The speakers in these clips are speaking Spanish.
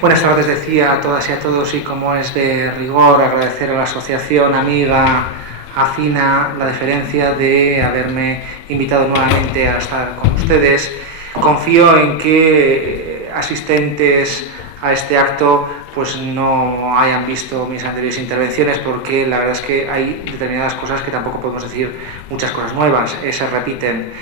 Buenas tardes, decía a todas y a todos, y como es de rigor agradecer a la asociación amiga Afina la deferencia de haberme invitado nuevamente a estar con ustedes. Confío en que asistentes a este acto pues no hayan visto mis anteriores intervenciones, porque la verdad es que hay determinadas cosas que tampoco podemos decir muchas cosas nuevas, se repiten.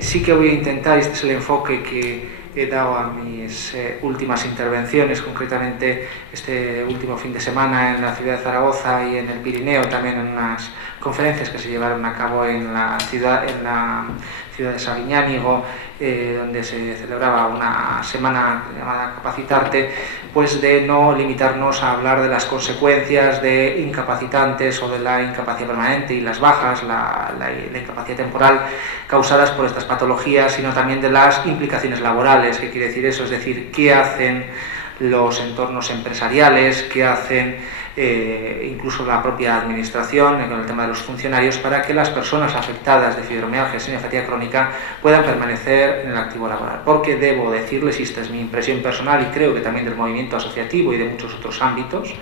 Sí que voy a intentar, y este es el enfoque que he dado a mis últimas intervenciones, concretamente este último fin de semana en la ciudad de Zaragoza y en el Pirineo, también en unas conferencias que se llevaron a cabo en la ciudad de Sabiñánigo, donde se celebraba una semana llamada Capacitarte, pues de no limitarnos a hablar de las consecuencias de incapacitantes o de la incapacidad permanente y las bajas, la incapacidad temporal causadas por estas patologías, sino también de las implicaciones laborales. ¿Qué quiere decir eso? Es decir, ¿qué hacen los entornos empresariales, qué hacen incluso la propia administración con el tema de los funcionarios, para que las personas afectadas de fibromialgia y fatiga crónica puedan permanecer en el activo laboral? Porque debo decirles, y esta es mi impresión personal y creo que también del movimiento asociativo y de muchos otros ámbitos,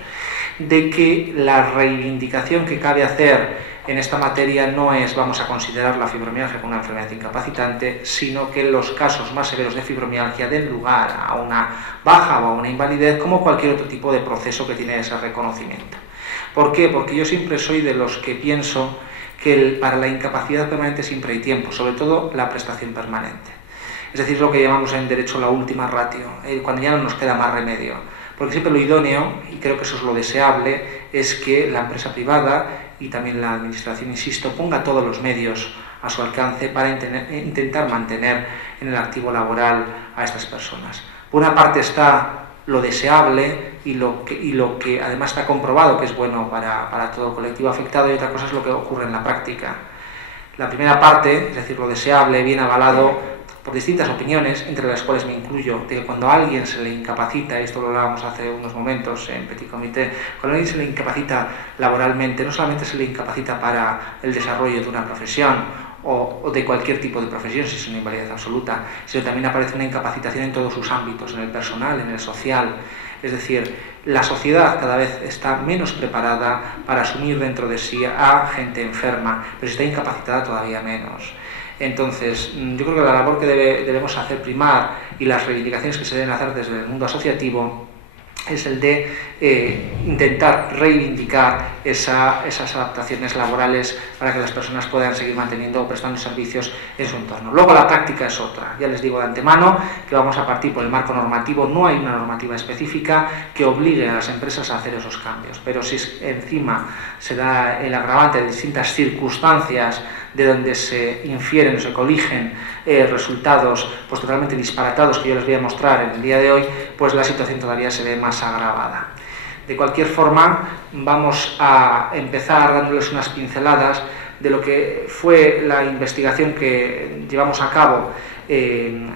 de que la reivindicación que cabe hacer en esta materia no es vamos a considerar la fibromialgia como una enfermedad incapacitante, sino que los casos más severos de fibromialgia den lugar a una baja o a una invalidez, como cualquier otro tipo de proceso que tiene ese reconocimiento. ¿Por qué? Porque yo siempre soy de los que pienso que para la incapacidad permanente siempre hay tiempo, sobre todo la prestación permanente. Es decir, lo que llamamos en derecho la última ratio, cuando ya no nos queda más remedio. Porque siempre lo idóneo, y creo que eso es lo deseable, es que la empresa privada y también la administración, insisto, ponga todos los medios a su alcance para intentar mantener en el activo laboral a estas personas. Por una parte está lo deseable y lo que además está comprobado que es bueno para todo el colectivo afectado, y otra cosa es lo que ocurre en la práctica. La primera parte, es decir, lo deseable, viene avalado por distintas opiniones, entre las cuales me incluyo, de que cuando a alguien se le incapacita, y esto lo hablábamos hace unos momentos en Petit Comité, cuando a alguien se le incapacita laboralmente, no solamente se le incapacita para el desarrollo de una profesión o de cualquier tipo de profesión, si es una invalidez absoluta, sino también aparece una incapacitación en todos sus ámbitos, en el personal, en el social. Es decir, la sociedad cada vez está menos preparada para asumir dentro de sí a gente enferma, pero si está incapacitada todavía menos. Entonces, yo creo que la labor que debemos hacer primar y las reivindicaciones que se deben hacer desde el mundo asociativo es el de intentar reivindicar esas adaptaciones laborales para que las personas puedan seguir manteniendo o prestando servicios en su entorno. Luego la práctica es otra. Ya les digo de antemano que vamos a partir por el marco normativo. No hay una normativa específica que obligue a las empresas a hacer esos cambios, pero si encima se da el agravante de distintas circunstancias de donde se infieren o se coligen resultados pues totalmente disparatados, que yo les voy a mostrar en el día de hoy, pues la situación todavía se ve más agravada. De cualquier forma, vamos a empezar dándoles unas pinceladas de lo que fue la investigación que llevamos a cabo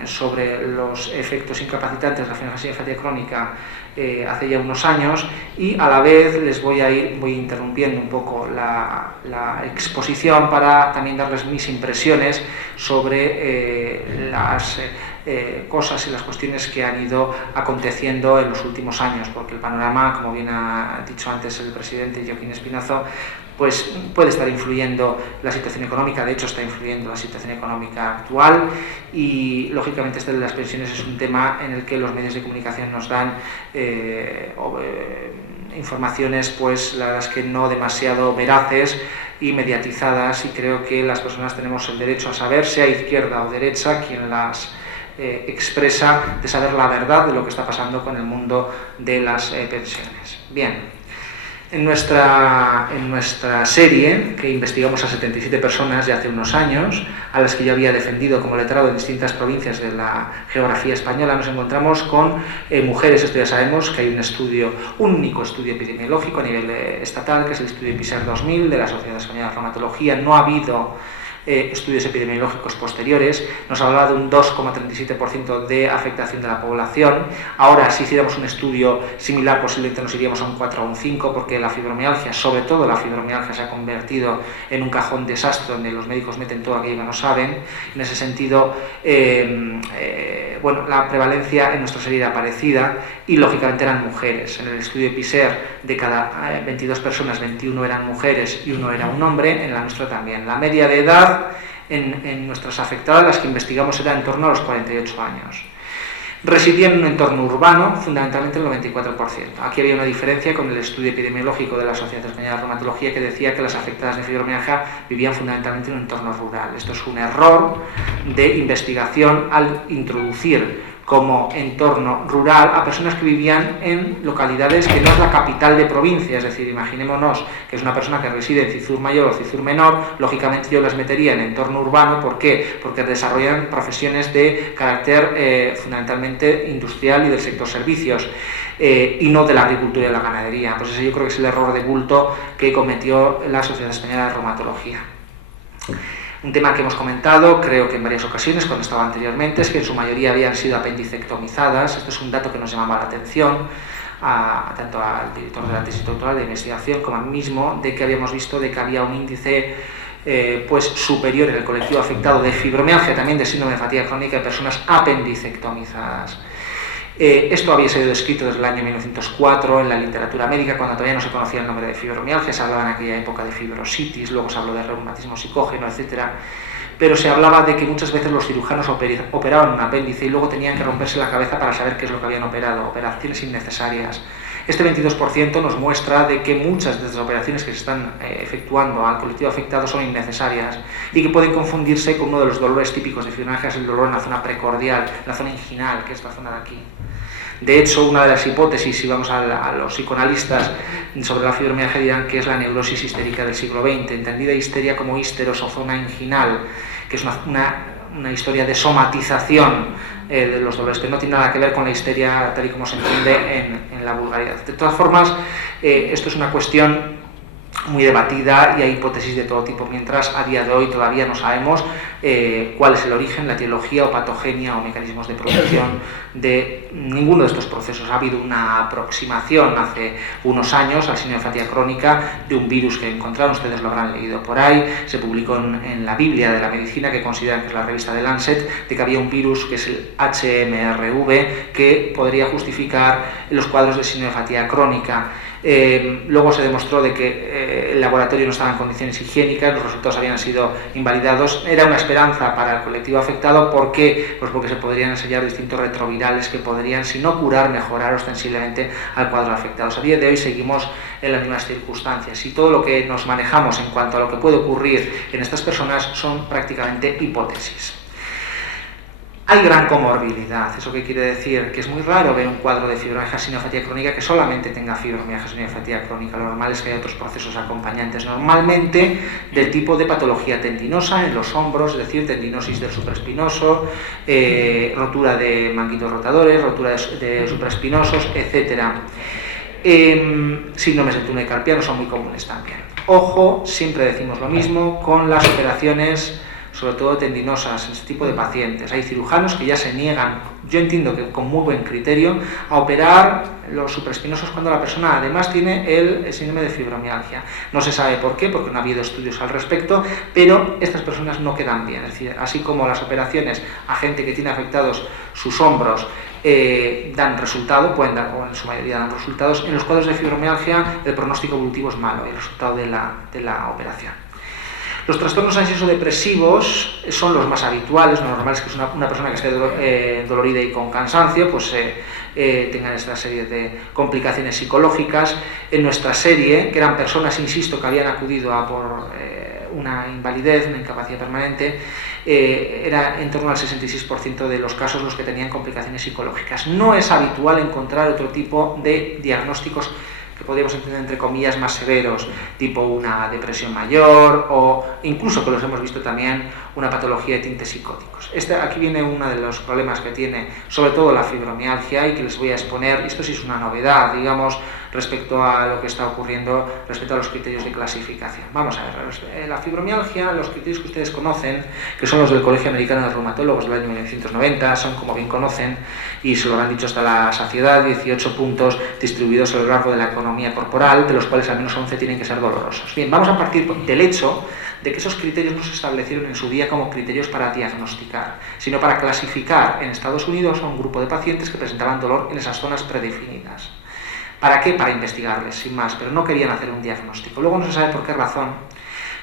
sobre los efectos incapacitantes de la fibromialgia y fatiga crónica hace ya unos años, y a la vez les voy interrumpiendo un poco la exposición para también darles mis impresiones sobre las cosas y las cuestiones que han ido aconteciendo en los últimos años, porque el panorama, como bien ha dicho antes el presidente Joaquín Espinazo, pues puede estar influyendo la situación económica, de hecho está influyendo la situación económica actual, y lógicamente este de las pensiones es un tema en el que los medios de comunicación nos dan informaciones, pues la verdad es que no demasiado veraces y mediatizadas, y creo que las personas tenemos el derecho a saber, sea izquierda o derecha quien las expresa, de saber la verdad de lo que está pasando con el mundo de las pensiones. Bien. En nuestra serie, que investigamos a 77 personas ya hace unos años, a las que yo había defendido como letrado en distintas provincias de la geografía española, nos encontramos con mujeres. Esto ya sabemos que hay un único estudio epidemiológico a nivel estatal, que es el estudio PISAR 2000 de la Sociedad Española de Reumatología. No ha habido estudios epidemiológicos posteriores, nos hablaba de un 2,37% de afectación de la población. Ahora, si hiciéramos un estudio similar, posiblemente nos iríamos a un 4 o un 5, porque la fibromialgia, sobre todo la fibromialgia, se ha convertido en un cajón desastre donde los médicos meten todo aquello que no saben. En ese sentido, bueno, la prevalencia en nuestra serie era parecida y lógicamente eran mujeres. En el estudio de PISER, de cada 22 personas, 21 eran mujeres y 1 era un hombre. En la nuestra también. La media de edad en nuestras afectadas, las que investigamos, era en torno a los 48 años. Residían en un entorno urbano, fundamentalmente el 94%. Aquí había una diferencia con el estudio epidemiológico de la Sociedad Española de Reumatología, que decía que las afectadas de fibromialgia vivían fundamentalmente en un entorno rural. Esto es un error de investigación al introducir como entorno rural a personas que vivían en localidades que no es la capital de provincia. Es decir, imaginémonos que es una persona que reside en Cizur Mayor o Cizur Menor, lógicamente yo las metería en entorno urbano. ¿Por qué? Porque desarrollan profesiones de carácter fundamentalmente industrial y del sector servicios, y no de la agricultura y la ganadería. Pues ese yo creo que es el error de bulto que cometió la Sociedad Española de Reumatología. Un tema que hemos comentado, creo que en varias ocasiones, cuando estaba anteriormente, es que en su mayoría habían sido apendicectomizadas. Esto es un dato que nos llamaba la atención, tanto al director de la tesis doctoral de investigación como a mí mismo, de que habíamos visto de que había un índice pues superior en el colectivo afectado de fibromialgia, también de síndrome de fatiga crónica, de personas apendicectomizadas. Esto había sido descrito desde el año 1904 en la literatura médica, cuando todavía no se conocía el nombre de fibromialgia. Se hablaba en aquella época de fibrositis, luego se habló de reumatismo psicógeno, etc. Pero se hablaba de que muchas veces los cirujanos operaban un apéndice y luego tenían que romperse la cabeza para saber qué es lo que habían operado, operaciones innecesarias. Este 22% nos muestra de que muchas de las operaciones que se están efectuando al colectivo afectado son innecesarias y que pueden confundirse con uno de los dolores típicos de fibromialgia, es el dolor en la zona precordial, la zona inguinal, que es la zona de aquí. De hecho, una de las hipótesis, si vamos a los psicoanalistas sobre la fibromialgia, dirán que es la neurosis histérica del siglo XX, entendida histeria como histeros o zona inguinal, que es una historia de somatización de los dolores, que no tiene nada que ver con la histeria tal y como se entiende en la vulgaridad. De todas formas, esto es una cuestión muy debatida y hay hipótesis de todo tipo, mientras a día de hoy todavía no sabemos cuál es el origen, la etiología o patogenia o mecanismos de producción de ninguno de estos procesos. Ha habido una aproximación hace unos años al síndrome de fatiga crónica de un virus que encontraron, ustedes lo habrán leído por ahí, se publicó en la Biblia de la Medicina, que consideran que es la revista de Lancet, de que había un virus que es el HMRV que podría justificar los cuadros de síndrome de fatiga crónica. Luego se demostró de que el laboratorio no estaba en condiciones higiénicas, los resultados habían sido invalidados. Era una esperanza para el colectivo afectado. ¿Por qué? Pues porque se podrían ensayar distintos retrovirales que podrían, si no curar, mejorar ostensiblemente al cuadro afectado. A día de hoy seguimos en las mismas circunstancias y todo lo que nos manejamos en cuanto a lo que puede ocurrir en estas personas son prácticamente hipótesis. Hay gran comorbilidad. ¿Eso qué quiere decir? Que es muy raro ver un cuadro de fibromialgia síndrome de fatiga crónica que solamente tenga fibromialgia síndrome de fatiga crónica. Lo normal es que haya otros procesos acompañantes, normalmente del tipo de patología tendinosa en los hombros, es decir, tendinosis del supraespinoso, rotura de manguitos rotadores, rotura de supraespinosos, etc. Síndromes del túnel carpiano son muy comunes también. Ojo, siempre decimos lo mismo con las operaciones, sobre todo tendinosas, en este tipo de pacientes. Hay cirujanos que ya se niegan, yo entiendo que con muy buen criterio, a operar los supraespinosos cuando la persona además tiene el síndrome de fibromialgia. No se sabe por qué, porque no ha habido estudios al respecto, pero estas personas no quedan bien. Es decir, así como las operaciones a gente que tiene afectados sus hombros dan resultado, pueden dar, o en su mayoría dan resultados, en los cuadros de fibromialgia el pronóstico evolutivo es malo, el resultado de la operación. Los trastornos ansioso-depresivos son los más habituales. Lo normal es que una persona que esté dolorida y con cansancio pues tengan esta serie de complicaciones psicológicas. En nuestra serie, que eran personas, insisto, que habían acudido a por una invalidez, una incapacidad permanente, era en torno al 66% de los casos los que tenían complicaciones psicológicas. No es habitual encontrar otro tipo de diagnósticos que podríamos entender entre comillas más severos, tipo una depresión mayor o incluso, que los hemos visto también, una patología de tintes psicóticos. Aquí viene uno de los problemas que tiene sobre todo la fibromialgia y que les voy a exponer. Esto sí es una novedad, digamos, respecto a lo que está ocurriendo respecto a los criterios de clasificación. Vamos a ver, la fibromialgia, los criterios que ustedes conocen, que son los del Colegio Americano de Reumatólogos del año 1990, son, como bien conocen, y se lo han dicho hasta la saciedad, 18 puntos distribuidos a lo largo de la economía corporal, de los cuales al menos 11 tienen que ser dolorosos. Bien, vamos a partir del hecho de que esos criterios no se establecieron en su día como criterios para diagnosticar, sino para clasificar en Estados Unidos a un grupo de pacientes que presentaban dolor en esas zonas predefinidas. ¿Para qué? Para investigarles, sin más, pero no querían hacer un diagnóstico. Luego no se sabe por qué razón,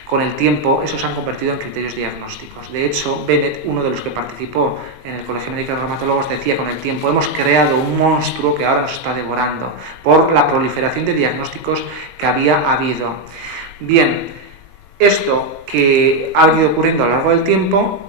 con el tiempo, esos se han convertido en criterios diagnósticos. De hecho, Bennett, uno de los que participó en el Colegio Americano de Reumatólogos, decía con el tiempo, hemos creado un monstruo que ahora nos está devorando por la proliferación de diagnósticos que había habido. Bien, esto que ha venido ocurriendo a lo largo del tiempo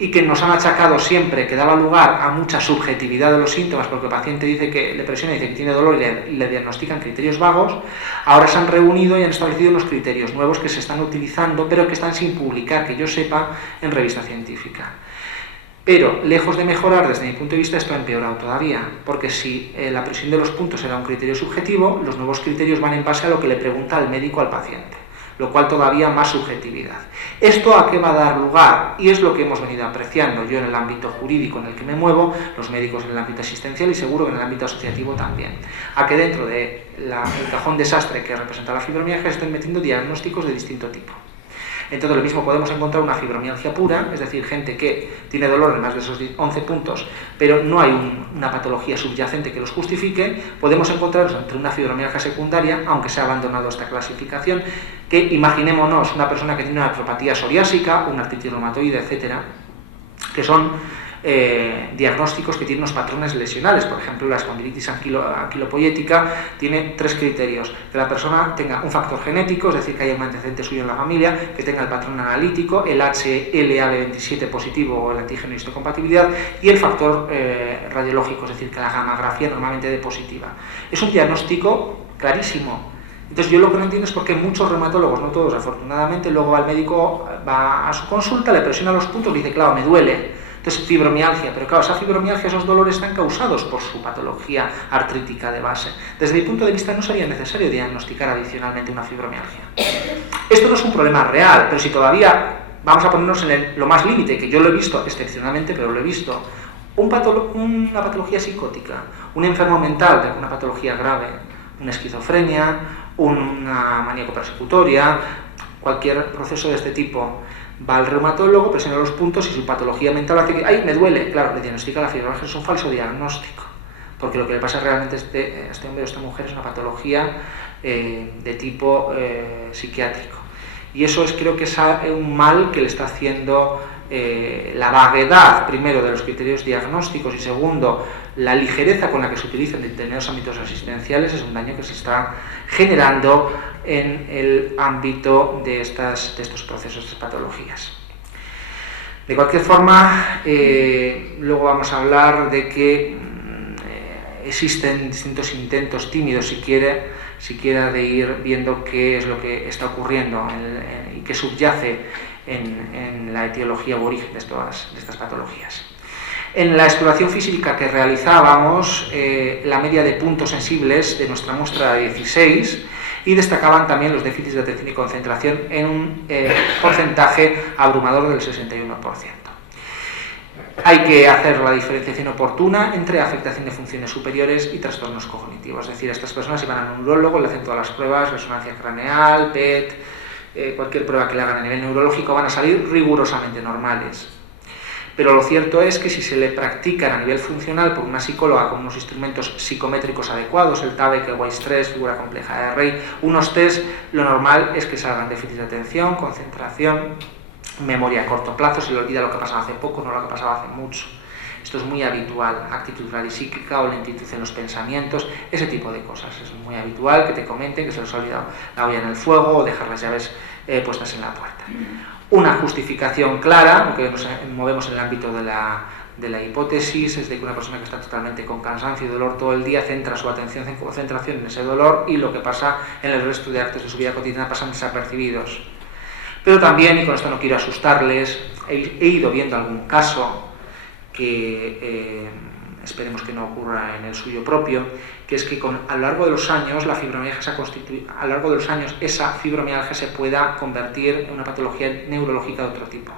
y que nos han achacado siempre, que daba lugar a mucha subjetividad de los síntomas, porque el paciente dice que le presiona, dice que tiene dolor y le diagnostican criterios vagos, ahora se han reunido y han establecido unos criterios nuevos que se están utilizando, pero que están sin publicar, que yo sepa, en revista científica. Pero, lejos de mejorar, desde mi punto de vista, esto ha empeorado todavía, porque si la presión de los puntos era un criterio subjetivo, los nuevos criterios van en base a lo que le pregunta el médico al paciente, lo cual todavía más subjetividad. ¿Esto a qué va a dar lugar? Y es lo que hemos venido apreciando yo en el ámbito jurídico en el que me muevo, los médicos en el ámbito asistencial y seguro que en el ámbito asociativo también. A que dentro del cajón desastre que representa la fibromialgia estén metiendo diagnósticos de distinto tipo. Entonces, lo mismo podemos encontrar una fibromialgia pura, es decir, gente que tiene dolor en más de esos 11 puntos, pero no hay una patología subyacente que los justifique. Podemos encontrarnos entre una fibromialgia secundaria, aunque se ha abandonado esta clasificación, que imaginémonos una persona que tiene una artropatía psoriásica, una artritis reumatoide, etcétera, que son diagnósticos que tienen unos patrones lesionales. Por ejemplo, la espondilitis anquilopoyética tiene 3 criterios: que la persona tenga un factor genético, es decir, que haya un antecedente suyo en la familia, que tenga el patrón analítico, el HLA-B27 positivo o el antígeno de histocompatibilidad, y el factor radiológico, es decir, que la gammagrafía normalmente dé positiva. Es un diagnóstico clarísimo. Entonces, yo lo que no entiendo es por qué muchos reumatólogos, no todos afortunadamente, luego va al médico, va a su consulta, le presiona los puntos y dice, claro, me duele. Entonces, fibromialgia, pero claro, esa fibromialgia, esos dolores están causados por su patología artrítica de base. Desde mi punto de vista, no sería necesario diagnosticar adicionalmente una fibromialgia. Esto no es un problema real, pero si todavía vamos a ponernos en lo más límite, que yo lo he visto excepcionalmente, pero lo he visto, una patología psicótica, un enfermo mental de una patología grave, una esquizofrenia, una maníaco persecutoria, cualquier proceso de este tipo, va al reumatólogo, presiona los puntos y su patología mental hace que ¡ay, me duele! Claro, le diagnostica la fibromialgia, es un falso diagnóstico, porque lo que le pasa realmente a este hombre o a esta mujer es una patología de tipo psiquiátrico. Y eso creo que es un mal que le está haciendo la vaguedad, primero, de los criterios diagnósticos y segundo, la ligereza con la que se utilizan en determinados ámbitos asistenciales. Es un daño que se está generando en el ámbito de estos procesos de patologías. De cualquier forma, luego vamos a hablar de que existen distintos intentos tímidos, siquiera de ir viendo qué es lo que está ocurriendo y qué subyace en la etiología o origen de estas patologías. En la exploración física que realizábamos, la media de puntos sensibles de nuestra muestra era 16 y destacaban también los déficits de atención y concentración en un porcentaje abrumador del 61%. Hay que hacer la diferenciación oportuna entre afectación de funciones superiores y trastornos cognitivos. Es decir, estas personas iban a un neurólogo, le hacen todas las pruebas, resonancia craneal, PET, cualquier prueba que le hagan a nivel neurológico, van a salir rigurosamente normales. Pero lo cierto es que si se le practican a nivel funcional por una psicóloga con unos instrumentos psicométricos adecuados, el TABEC, el WISE-3, figura compleja de Rey, unos test, lo normal es que salgan déficit de atención, concentración, memoria a corto plazo, se le olvida lo que pasaba hace poco, no lo que pasaba hace mucho. Esto es muy habitual, actitud radipsíquica o lentitud en los pensamientos, ese tipo de cosas. Es muy habitual que te comenten que se les ha olvidado la olla en el fuego o dejar las llaves puestas en la puerta. Una justificación clara, aunque nos movemos en el ámbito de la hipótesis, es de que una persona que está totalmente con cansancio y dolor todo el día centra su atención en concentración en ese dolor y lo que pasa en el resto de actos de su vida cotidiana pasan desapercibidos. Pero también, y con esto no quiero asustarles, he ido viendo algún caso que esperemos que no ocurra en el suyo propio, que es que a lo largo de los años esa fibromialgia se pueda convertir en una patología neurológica de otro tipo.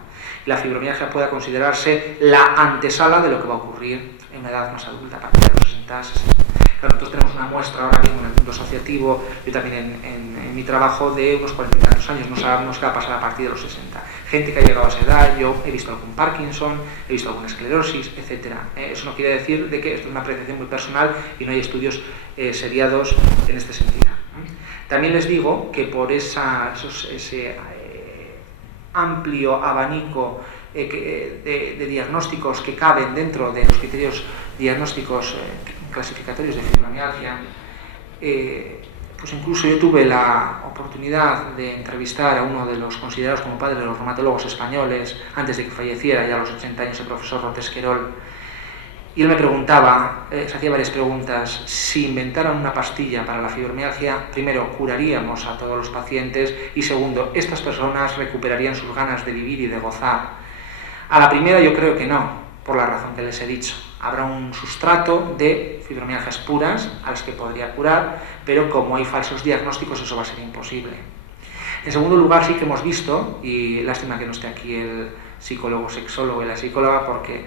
La fibromialgia pueda considerarse la antesala de lo que va a ocurrir en una edad más adulta, a partir de los 60, 60. Claro, nosotros tenemos una muestra ahora mismo en el mundo asociativo, yo también en mi trabajo, de unos 40 y tantos años, no sabemos qué va a pasar a partir de los 60. Gente que ha llegado a esa edad, yo he visto algún Parkinson, he visto alguna esclerosis, etc. Eso no quiere decir de que esto es una apreciación muy personal y no hay estudios seriados en este sentido. También les digo que por ese amplio abanico de diagnósticos que caben dentro de los criterios diagnósticos clasificatorios de fibromialgia, pues incluso yo tuve la oportunidad de entrevistar a uno de los considerados como padre de los reumatólogos españoles, antes de que falleciera, ya a los 80 años, el profesor Rotesquerol, y él me preguntaba, se hacía varias preguntas: si inventaran una pastilla para la fibromialgia, primero, ¿curaríamos a todos los pacientes? Y segundo, ¿estas personas recuperarían sus ganas de vivir y de gozar? A la primera yo creo que no, por la razón que les he dicho. Habrá un sustrato de fibromialgias puras a las que podría curar, pero como hay falsos diagnósticos, eso va a ser imposible. En segundo lugar, sí que hemos visto, y lástima que no esté aquí el psicólogo, sexólogo y la psicóloga, porque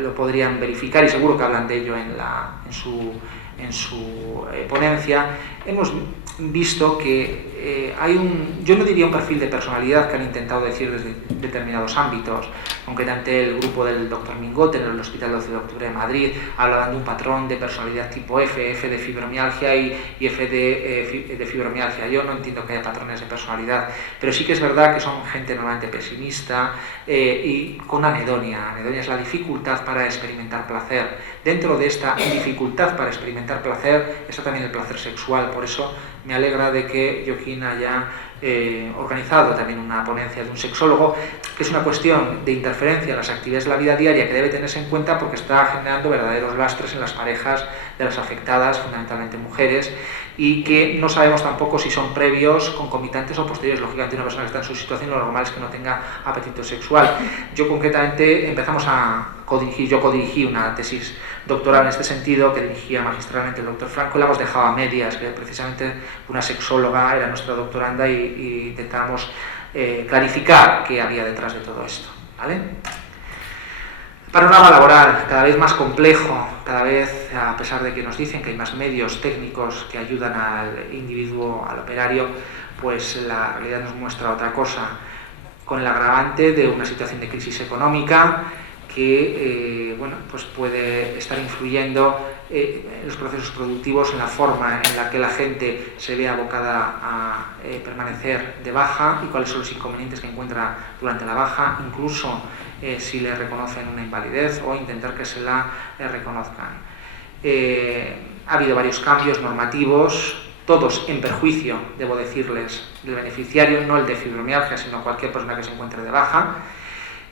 lo podrían verificar y seguro que hablan de ello en su ponencia. Hemos visto que hay yo no diría un perfil de personalidad que han intentado decir desde determinados ámbitos, concretamente el grupo del Dr. Mingote en el Hospital 12 de Octubre de Madrid hablaban de un patrón de personalidad tipo F, F de fibromialgia y F de fibromialgia. Yo no entiendo que haya patrones de personalidad, pero sí que es verdad que son gente normalmente pesimista y con anedonia. Anedonia es la dificultad para experimentar placer. Dentro de esta dificultad para experimentar placer está también el placer sexual. Por eso me alegra de que Joaquín haya organizado también una ponencia de un sexólogo, que es una cuestión de interferencia en las actividades de la vida diaria que debe tenerse en cuenta, porque está generando verdaderos lastres en las parejas de las afectadas, fundamentalmente mujeres, y que no sabemos tampoco si son previos, concomitantes o posteriores. Lógicamente, una persona que está en su situación, lo normal es que no tenga apetito sexual. Yo concretamente yo codirigí una tesis doctoral en este sentido, que dirigía magistralmente el doctor Franco, y la hemos dejado a medias, que precisamente una sexóloga era nuestra doctoranda y intentábamos clarificar qué había detrás de todo esto, ¿vale? Panorama laboral cada vez más complejo, cada vez, a pesar de que nos dicen que hay más medios técnicos que ayudan al individuo, al operario, pues la realidad nos muestra otra cosa, con el agravante de una situación de crisis económica que pues puede estar influyendo en los procesos productivos, en la forma en la que la gente se ve abocada a permanecer de baja y cuáles son los inconvenientes que encuentra durante la baja, incluso si le reconocen una invalidez o intentar que se la reconozcan. Ha habido varios cambios normativos, todos en perjuicio, debo decirles, del beneficiario, no el de fibromialgia, sino cualquier persona que se encuentre de baja.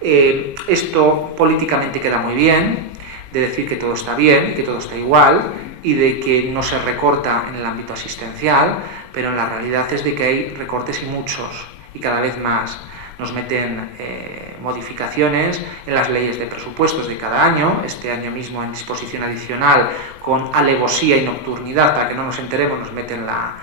Esto políticamente queda muy bien, de decir que todo está bien, que todo está igual y de que no se recorta en el ámbito asistencial, pero la realidad es de que hay recortes y muchos, y cada vez más. Nos meten modificaciones en las leyes de presupuestos de cada año, este año mismo en disposición adicional con alevosía y nocturnidad, para que no nos enteremos, nos meten la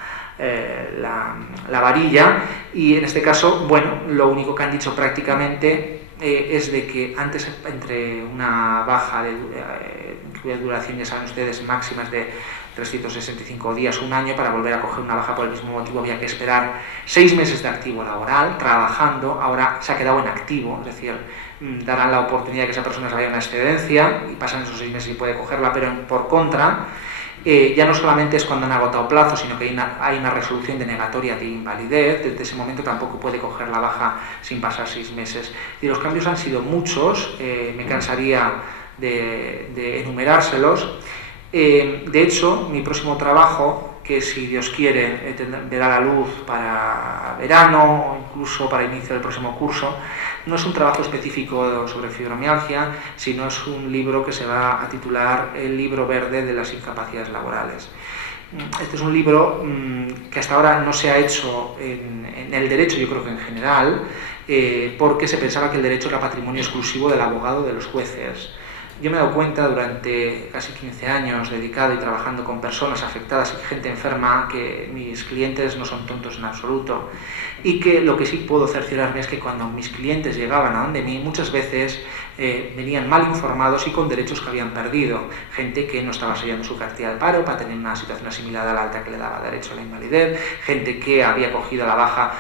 varilla, y en este caso, lo único que han dicho prácticamente es de que antes, entre una baja de duración, ya saben ustedes, máximas de 365 días, un año, para volver a coger una baja por el mismo motivo había que esperar 6 meses de activo laboral, trabajando. Ahora se ha quedado en activo, es decir, darán la oportunidad de que esa persona se vaya a una excedencia y pasan esos 6 meses y puede cogerla, pero por contra, ya no solamente es cuando han agotado plazo, sino que hay una resolución denegatoria de invalidez. Desde ese momento tampoco puede coger la baja sin pasar 6 meses. Y los cambios han sido muchos, me cansaría de enumerárselos. De hecho, mi próximo trabajo, que si Dios quiere verá la luz para verano o incluso para inicio del próximo curso, no es un trabajo específico sobre fibromialgia, sino es un libro que se va a titular El libro verde de las incapacidades laborales. Este es un libro que hasta ahora no se ha hecho en el derecho, yo creo que en general, porque se pensaba que el derecho era patrimonio exclusivo del abogado, de los jueces. Yo me he dado cuenta durante casi 15 años dedicado y trabajando con personas afectadas y gente enferma que mis clientes no son tontos en absoluto, y que lo que sí puedo cerciorarme es que cuando mis clientes llegaban a donde mí, muchas veces venían mal informados y con derechos que habían perdido. Gente que no estaba sellando su cartilla de paro para tener una situación asimilada a la alta que le daba derecho a la invalidez, gente que había cogido la baja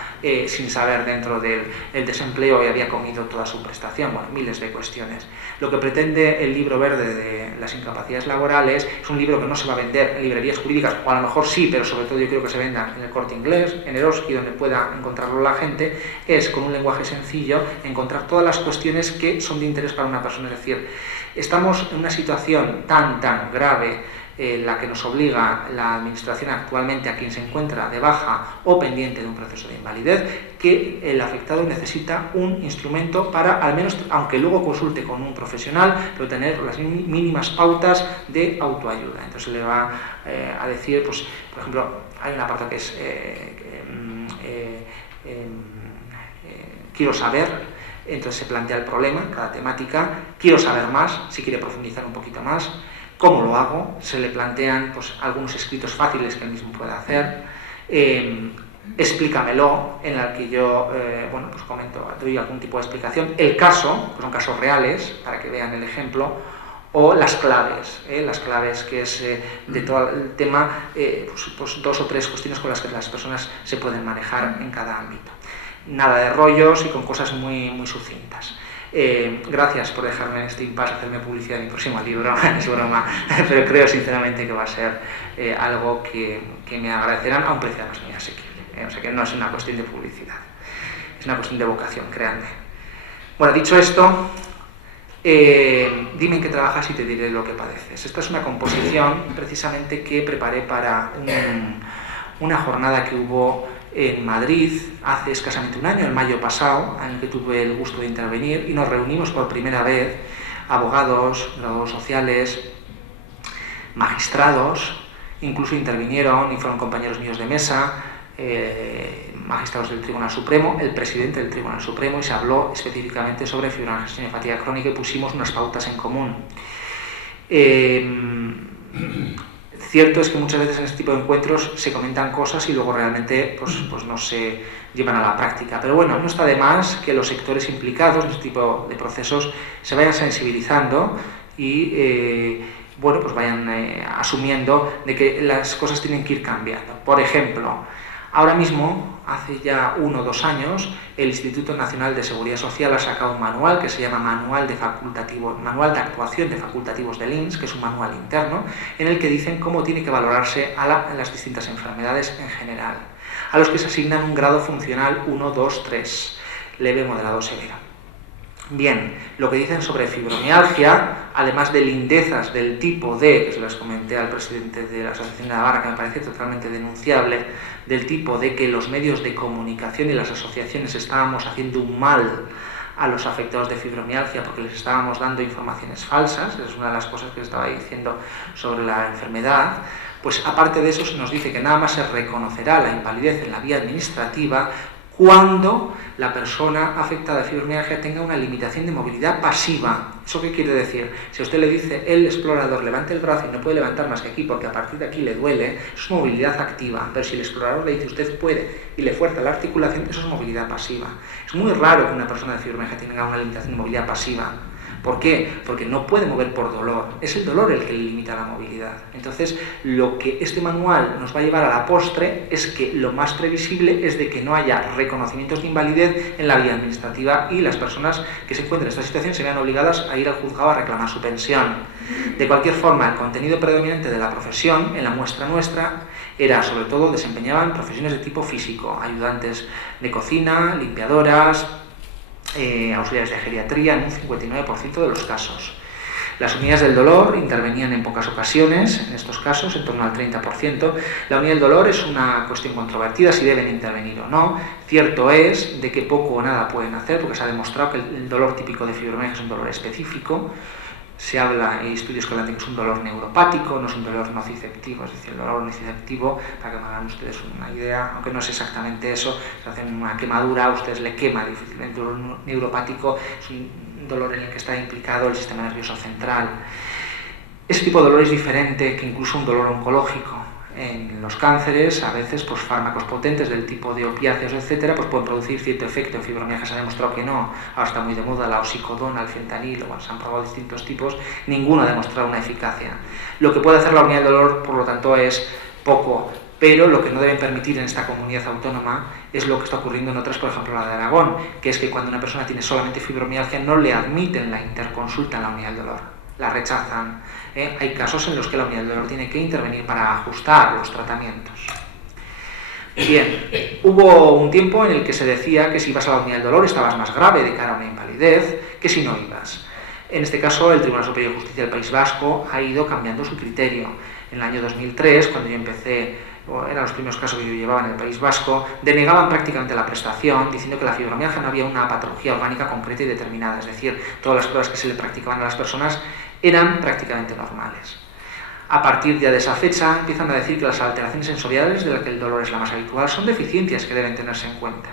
sin saber dentro del desempleo y había comido toda su prestación, bueno, miles de cuestiones. Lo que pretende el libro verde de las incapacidades laborales es un libro que no se va a vender en librerías jurídicas, o a lo mejor sí, pero sobre todo yo creo que se venda en el Corte Inglés, en Eroski, donde pueda encontrarlo la gente. Es con un lenguaje sencillo encontrar todas las cuestiones que son de interés para una persona. Es decir, estamos en una situación tan grave la que nos obliga la administración actualmente a quien se encuentra de baja o pendiente de un proceso de invalidez, que el afectado necesita un instrumento para, al menos, aunque luego consulte con un profesional, pero tener las mínimas pautas de autoayuda. Entonces le va a decir, pues, por ejemplo, hay una parte que es quiero saber. Entonces se plantea el problema, cada temática, quiero saber más, si quiere profundizar un poquito más. ¿Cómo lo hago? Se le plantean pues, algunos escritos fáciles que él mismo puede hacer. Explícamelo, en el que yo bueno, pues comento, doy algún tipo de explicación. El caso, que son casos reales, para que vean el ejemplo, o las claves que es de todo el tema, pues 2 o 3 cuestiones con las que las personas se pueden manejar en cada ámbito. Nada de rollos y con cosas muy sucintas. Gracias por dejarme en este impasse hacerme publicidad de mi próximo libro, es broma, pero creo sinceramente que va a ser algo que me agradecerán a un precio además muy asequible. O sea que no es una cuestión de publicidad, es una cuestión de vocación, créanme. Bueno, dicho esto, dime en qué trabajas y te diré lo que padeces. Esta es una composición precisamente que preparé para una jornada que hubo en Madrid hace escasamente un año, en mayo pasado, en el que tuve el gusto de intervenir, y nos reunimos por primera vez abogados, graduados sociales, magistrados, incluso intervinieron y fueron compañeros míos de mesa, magistrados del Tribunal Supremo, el presidente del Tribunal Supremo, y se habló específicamente sobre fibromialgia y fatiga crónica y pusimos unas pautas en común. Cierto es que muchas veces en este tipo de encuentros se comentan cosas y luego realmente pues no se llevan a la práctica. Pero bueno, no está de más que los sectores implicados en este tipo de procesos se vayan sensibilizando y bueno, pues vayan asumiendo de que las cosas tienen que ir cambiando. Por ejemplo, ahora mismo, hace ya 1 o 2 años, el Instituto Nacional de Seguridad Social ha sacado un manual que se llama Manual de Actuación de Facultativos del INS, que es un manual interno, en el que dicen cómo tiene que valorarse a las distintas enfermedades en general, a los que se asignan un grado funcional 1, 2, 3, leve, moderado, severo. Bien, lo que dicen sobre fibromialgia, además de lindezas del tipo D, que se las comenté al presidente de la Asociación de Navarra, que me parece totalmente denunciable, del tipo de que los medios de comunicación y las asociaciones estábamos haciendo un mal a los afectados de fibromialgia porque les estábamos dando informaciones falsas, es una de las cosas que estaba diciendo sobre la enfermedad. Pues aparte de eso se nos dice que nada más se reconocerá la invalidez en la vía administrativa cuando la persona afectada de fibromialgia tenga una limitación de movilidad pasiva. ¿Eso qué quiere decir? Si a usted le dice el explorador levante el brazo y no puede levantar más que aquí porque a partir de aquí le duele, eso es movilidad activa. Pero si el explorador le dice usted puede y le fuerza la articulación, eso es movilidad pasiva. Es muy raro que una persona de fibromialgia tenga una limitación de movilidad pasiva. ¿Por qué? Porque no puede mover por dolor. Es el dolor el que le limita la movilidad. Entonces, lo que este manual nos va a llevar a la postre es que lo más previsible es de que no haya reconocimientos de invalidez en la vía administrativa y las personas que se encuentren en esta situación se vean obligadas a ir al juzgado a reclamar su pensión. De cualquier forma, el contenido predominante de la profesión, en la muestra nuestra, era sobre todo desempeñaban profesiones de tipo físico, ayudantes de cocina, limpiadoras, auxiliares de geriatría, en un 59% de los casos. Las unidades del dolor intervenían en pocas ocasiones, en estos casos, en torno al 30%. La unidad del dolor es una cuestión controvertida, si deben intervenir o no. Cierto es de que poco o nada pueden hacer, porque se ha demostrado que el dolor típico de fibromialgia es un dolor específico. Se habla, hay estudios que hablan de que es un dolor neuropático, no es un dolor nociceptivo, es decir, el dolor nociceptivo, para que me hagan ustedes una idea, aunque no es exactamente eso, se hacen una quemadura, a ustedes le quema difícilmente. El dolor neuropático es un dolor en el que está implicado el sistema nervioso central. Ese tipo de dolor es diferente que incluso un dolor oncológico. En los cánceres, a veces, pues, fármacos potentes del tipo de opiáceos, etcétera, pues pueden producir cierto efecto. En fibromialgia se ha demostrado que no. Ahora está muy de moda la oxicodona, el fentanilo, bueno, se han probado distintos tipos, ninguno ha demostrado una eficacia. Lo que puede hacer la unidad del dolor, por lo tanto, es poco, pero lo que no deben permitir en esta comunidad autónoma es lo que está ocurriendo en otras, por ejemplo la de Aragón, que es que cuando una persona tiene solamente fibromialgia no le admiten la interconsulta en la unidad del dolor, la rechazan. Hay casos en los que la unidad del dolor tiene que intervenir para ajustar los tratamientos. Bien, hubo un tiempo en el que se decía que si ibas a la unidad del dolor estabas más grave de cara a una invalidez que si no ibas. En este caso, el Tribunal Superior de Justicia del País Vasco ha ido cambiando su criterio. En el año 2003, cuando yo empecé, eran los primeros casos que yo llevaba en el País Vasco, denegaban prácticamente la prestación, diciendo que la fibromialgia no había una patología orgánica concreta y determinada, es decir, todas las pruebas que se le practicaban a las personas eran prácticamente normales. A partir ya de esa fecha empiezan a decir que las alteraciones sensoriales, de las que el dolor es la más habitual, son deficiencias que deben tenerse en cuenta.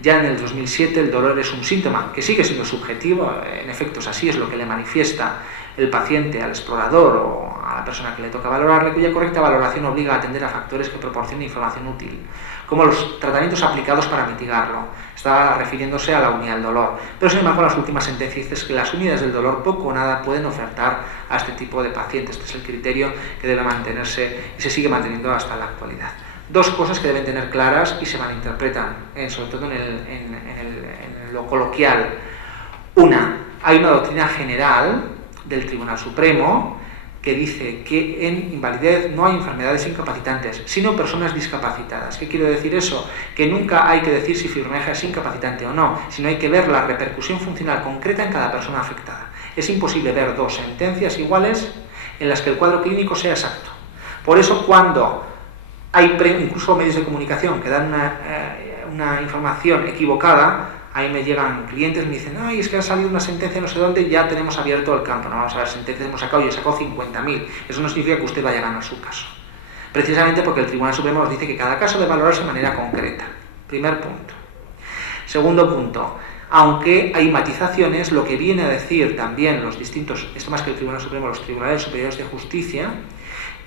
Ya en el 2007 el dolor es un síntoma que sigue siendo subjetivo, en efecto es así, es lo que le manifiesta el paciente al explorador o a la persona que le toca valorarle, cuya correcta valoración obliga a atender a factores que proporcionen información útil, como los tratamientos aplicados para mitigarlo. Está refiriéndose a la unidad del dolor. Pero sin embargo, las últimas sentencias dicen que las unidades del dolor poco o nada pueden ofertar a este tipo de pacientes. Este es el criterio que debe mantenerse y se sigue manteniendo hasta la actualidad. Dos cosas que deben tener claras y se malinterpretan, sobre todo en lo coloquial. Una, hay una doctrina general del Tribunal Supremo que dice que en invalidez no hay enfermedades incapacitantes, sino personas discapacitadas. ¿Qué quiere decir eso? Que nunca hay que decir si fibromialgia es incapacitante o no, sino hay que ver la repercusión funcional concreta en cada persona afectada. Es imposible ver dos sentencias iguales en las que el cuadro clínico sea exacto. Por eso, cuando hay incluso medios de comunicación que dan una información equivocada, ahí me llegan clientes y me dicen, ay, es que ha salido una sentencia no sé dónde, ya tenemos abierto el campo. No, vamos a ver, sentencias hemos sacado, yo he sacado 50.000. Eso no significa que usted vaya a ganar su caso. Precisamente porque el Tribunal Supremo nos dice que cada caso debe valorarse de manera concreta. Primer punto. Segundo punto, aunque hay matizaciones, lo que viene a decir también los distintos, esto más que el Tribunal Supremo, los Tribunales Superiores de Justicia,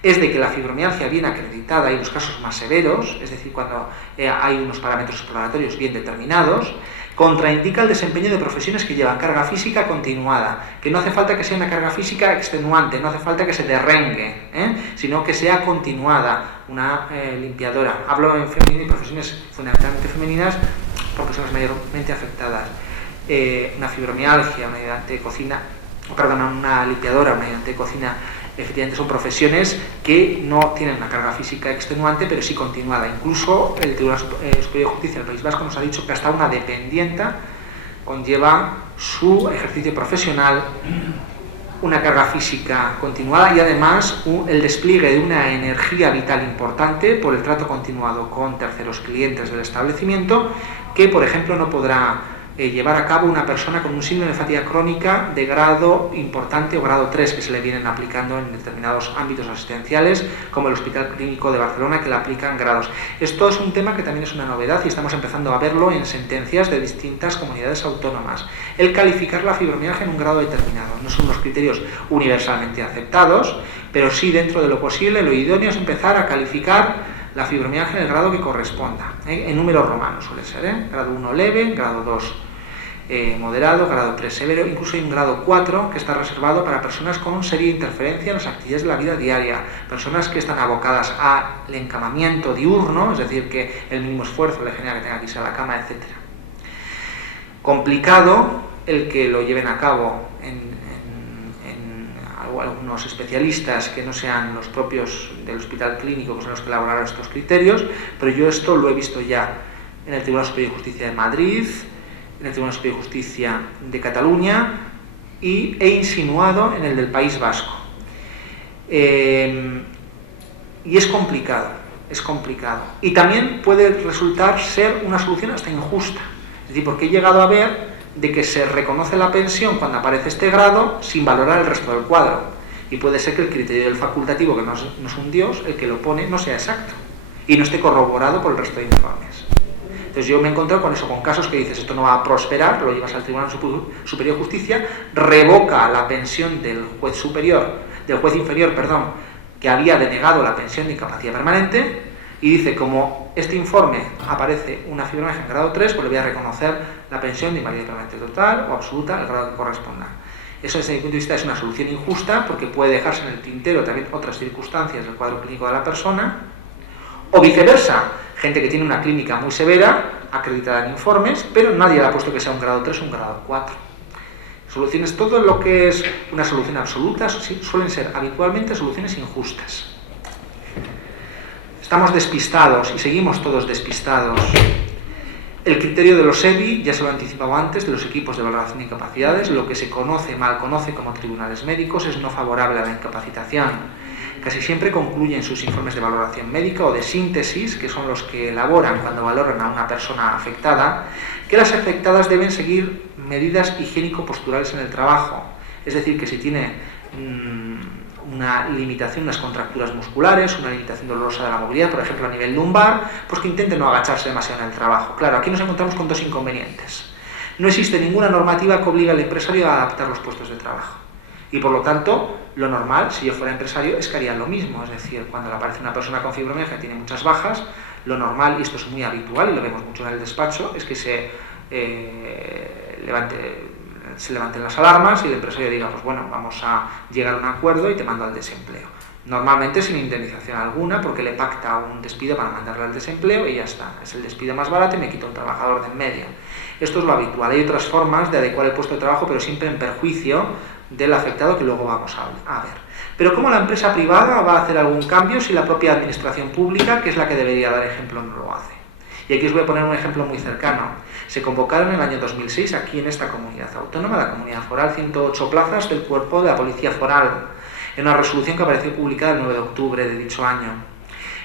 es de que la fibromialgia bien acreditada y los casos más severos, es decir, cuando hay unos parámetros exploratorios bien determinados, contraindica el desempeño de profesiones que llevan carga física continuada, que no hace falta que sea una carga física extenuante, no hace falta que se derrengue, sino que sea continuada, una limpiadora. Hablo en femenino y profesiones fundamentalmente femeninas porque son las mayormente afectadas. Una fibromialgia, una ayudante de cocina, una limpiadora, una ayudante de cocina, efectivamente son profesiones que no tienen una carga física extenuante, pero sí continuada. Incluso el Tribunal Superior de Justicia del País Vasco nos ha dicho que hasta una dependienta conlleva su ejercicio profesional una carga física continuada y además el despliegue de una energía vital importante por el trato continuado con terceros clientes del establecimiento, que por ejemplo no podrá llevar a cabo una persona con un síndrome de fatiga crónica de grado importante o grado 3 que se le vienen aplicando en determinados ámbitos asistenciales, como el Hospital Clínico de Barcelona, que le aplican grados. Esto es un tema que también es una novedad y estamos empezando a verlo en sentencias de distintas comunidades autónomas. El calificar la fibromialgia en un grado determinado. No son unos criterios universalmente aceptados, pero sí, dentro de lo posible, lo idóneo es empezar a calificar la fibromialgia en el grado que corresponda, en números romanos suele ser, grado 1 leve, grado 2 moderado, grado 3 severo, incluso hay un grado 4 que está reservado para personas con seria interferencia en las actividades de la vida diaria, personas que están abocadas al encamamiento diurno, es decir, que el mínimo esfuerzo le genera que tenga que irse a la cama, etc. Complicado el que lo lleven a cabo algunos especialistas que no sean los propios del Hospital Clínico, que son los que elaboraron estos criterios, pero yo esto lo he visto ya en el Tribunal Superior de Justicia de Madrid, en el Tribunal Superior de Justicia de Cataluña y he insinuado en el del País Vasco. Y es complicado. Y también puede resultar ser una solución hasta injusta. Es decir, porque he llegado a ver de que se reconoce la pensión cuando aparece este grado sin valorar el resto del cuadro. Y puede ser que el criterio del facultativo, que no es un dios, el que lo pone, no sea exacto y no esté corroborado por el resto de informes. Entonces yo me he encontrado con eso, con casos que dices, esto no va a prosperar, lo llevas al Tribunal Superior de Justicia, revoca la pensión del juez inferior, que había denegado la pensión de incapacidad permanente, y dice, como este informe aparece una fibromialgia en grado 3, pues le voy a reconocer la pensión de invalidez permanente total o absoluta, el grado que corresponda. Eso desde mi punto de vista es una solución injusta, porque puede dejarse en el tintero también otras circunstancias del cuadro clínico de la persona, o viceversa, gente que tiene una clínica muy severa, acreditada en informes, pero nadie le ha puesto que sea un grado 3 o un grado 4. Soluciones, todo lo que es una solución absoluta suelen ser habitualmente soluciones injustas. Estamos despistados y seguimos todos despistados. El criterio de los EBI, ya se lo he anticipado antes, de los equipos de valoración de incapacidades, lo que se mal conoce como tribunales médicos, es no favorable a la incapacitación. Casi siempre concluyen sus informes de valoración médica o de síntesis, que son los que elaboran cuando valoran a una persona afectada, que las afectadas deben seguir medidas higiénico-posturales en el trabajo. Es decir, que si tiene una limitación, unas contracturas musculares, una limitación dolorosa de la movilidad, por ejemplo a nivel lumbar, pues que intente no agacharse demasiado en el trabajo. Claro, aquí nos encontramos con dos inconvenientes. No existe ninguna normativa que obligue al empresario a adaptar los puestos de trabajo. Y por lo tanto, lo normal, si yo fuera empresario, es que haría lo mismo. Es decir, cuando le aparece una persona con fibromialgia que tiene muchas bajas, lo normal, y esto es muy habitual y lo vemos mucho en el despacho, es que se levanten las alarmas y el empresario diga, pues bueno, vamos a llegar a un acuerdo y te mando al desempleo. Normalmente sin indemnización alguna, porque le pacta un despido para mandarle al desempleo y ya está. Es el despido más barato y me quita un trabajador de en medio. Esto es lo habitual. Hay otras formas de adecuar el puesto de trabajo, pero siempre en perjuicio del afectado, que luego vamos a ver. Pero ¿cómo la empresa privada va a hacer algún cambio si la propia administración pública, que es la que debería dar ejemplo, no lo hace? Y aquí os voy a poner un ejemplo muy cercano. Se convocaron en el año 2006 aquí en esta comunidad autónoma, la comunidad foral, 108 plazas del cuerpo de la policía foral, en una resolución que apareció publicada el 9 de octubre de dicho año.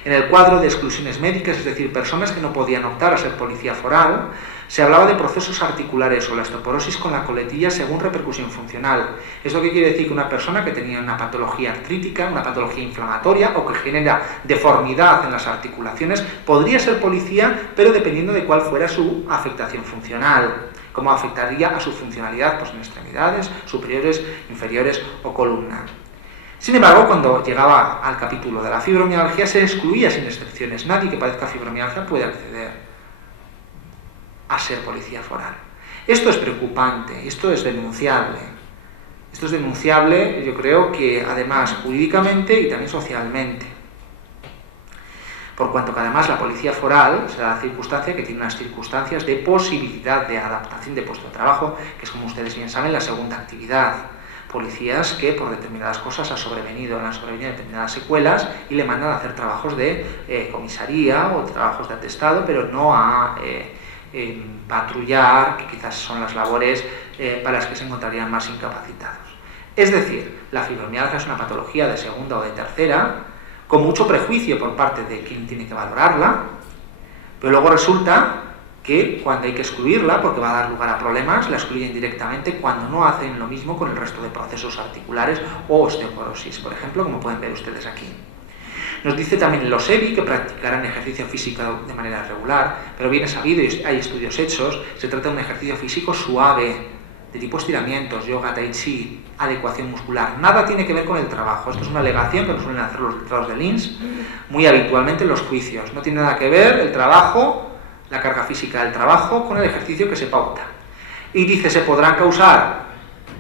En el cuadro de exclusiones médicas, es decir, personas que no podían optar a ser policía foral, se hablaba de procesos articulares o la osteoporosis con la coletilla según repercusión funcional. ¿Esto qué quiere decir? Que una persona que tenía una patología artrítica, una patología inflamatoria o que genera deformidad en las articulaciones, podría ser policía, pero dependiendo de cuál fuera su afectación funcional. Cómo afectaría a su funcionalidad, pues en extremidades, superiores, inferiores o columna. Sin embargo, cuando llegaba al capítulo de la fibromialgia, se excluía sin excepciones. Nadie que padezca fibromialgia puede acceder a ser policía foral. Esto es preocupante, esto es denunciable. Esto es denunciable, yo creo que además jurídicamente y también socialmente. Por cuanto que además la policía foral se da la circunstancia que tiene unas circunstancias de posibilidad de adaptación de puesto de trabajo, que es, como ustedes bien saben, la segunda actividad. Policías que por determinadas cosas han sobrevenido determinadas secuelas y le mandan a hacer trabajos de comisaría o trabajos de atestado, pero no a patrullar, que quizás son las labores para las que se encontrarían más incapacitados. Es decir, la fibromialgia es una patología de segunda o de tercera, con mucho prejuicio por parte de quien tiene que valorarla, pero luego resulta que cuando hay que excluirla, porque va a dar lugar a problemas, la excluyen directamente cuando no hacen lo mismo con el resto de procesos articulares o osteoporosis, por ejemplo, como pueden ver ustedes aquí. Nos dice también los EBI que practicarán ejercicio físico de manera regular, pero bien es sabido y hay estudios hechos, se trata de un ejercicio físico suave, de tipo estiramientos, yoga, tai chi, adecuación muscular. Nada tiene que ver con el trabajo. Esto es una alegación que nos suelen hacer los letrados del INS muy habitualmente en los juicios. No tiene nada que ver el trabajo, la carga física del trabajo, con el ejercicio que se pauta. Y dice, se podrán causar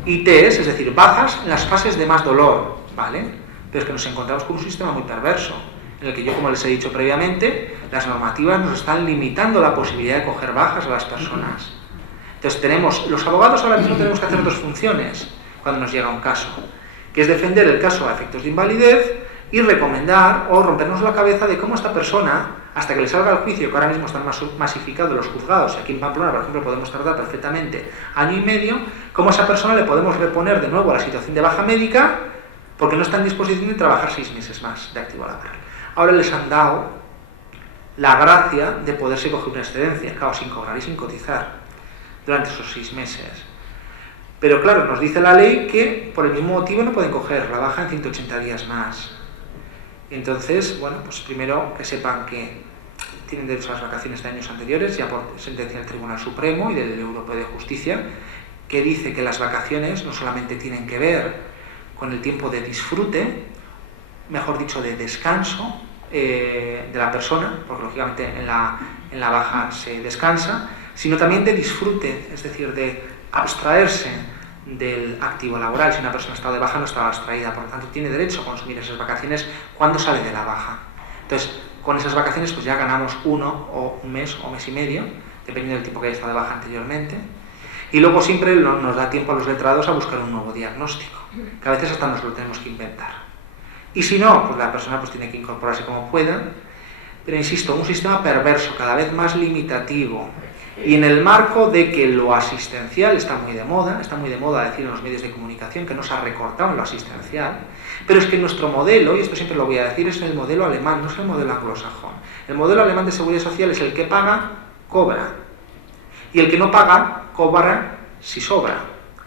ITs, es decir, bajas en las fases de más dolor, ¿vale? Pero es que nos encontramos con un sistema muy perverso, en el que yo, como les he dicho previamente, las normativas nos están limitando la posibilidad de coger bajas a las personas. Entonces los abogados ahora mismo tenemos que hacer dos funciones cuando nos llega un caso, que es defender el caso a efectos de invalidez y recomendar o rompernos la cabeza de cómo esta persona, hasta que le salga el juicio, que ahora mismo están masificados los juzgados, y aquí en Pamplona, por ejemplo, podemos tardar perfectamente año y medio, cómo a esa persona le podemos reponer de nuevo a la situación de baja médica, porque no está en disposición de trabajar 6 meses más de activo laboral. Ahora les han dado la gracia de poderse coger una excedencia, claro, sin cobrar y sin cotizar, durante esos 6 meses. Pero claro, nos dice la ley que por el mismo motivo no pueden coger la baja en 180 días más. Entonces, bueno, pues primero que sepan que tienen derecho a las vacaciones de años anteriores, ya por sentencia del Tribunal Supremo y del Europeo de Justicia, que dice que las vacaciones no solamente tienen que ver con el tiempo de disfrute, mejor dicho, de descanso de la persona, porque lógicamente en la baja se descansa, sino también de disfrute, es decir, de abstraerse del activo laboral. Si una persona está de baja, no está abstraída, por lo tanto tiene derecho a consumir esas vacaciones cuando sale de la baja. Entonces, con esas vacaciones pues ya ganamos un mes o mes y medio, dependiendo del tiempo que haya estado de baja anteriormente, y luego siempre nos da tiempo a los letrados a buscar un nuevo diagnóstico, que a veces hasta nos lo tenemos que inventar. Y si no, pues la persona pues tiene que incorporarse como pueda, pero insisto, un sistema perverso, cada vez más limitativo, y en el marco de que lo asistencial está muy de moda decir en los medios de comunicación que nos ha recortado en lo asistencial, pero es que nuestro modelo, y esto siempre lo voy a decir, es el modelo alemán, no es el modelo anglosajón. El modelo alemán de seguridad social es el que paga, cobra, y el que no paga, cobra si sobra.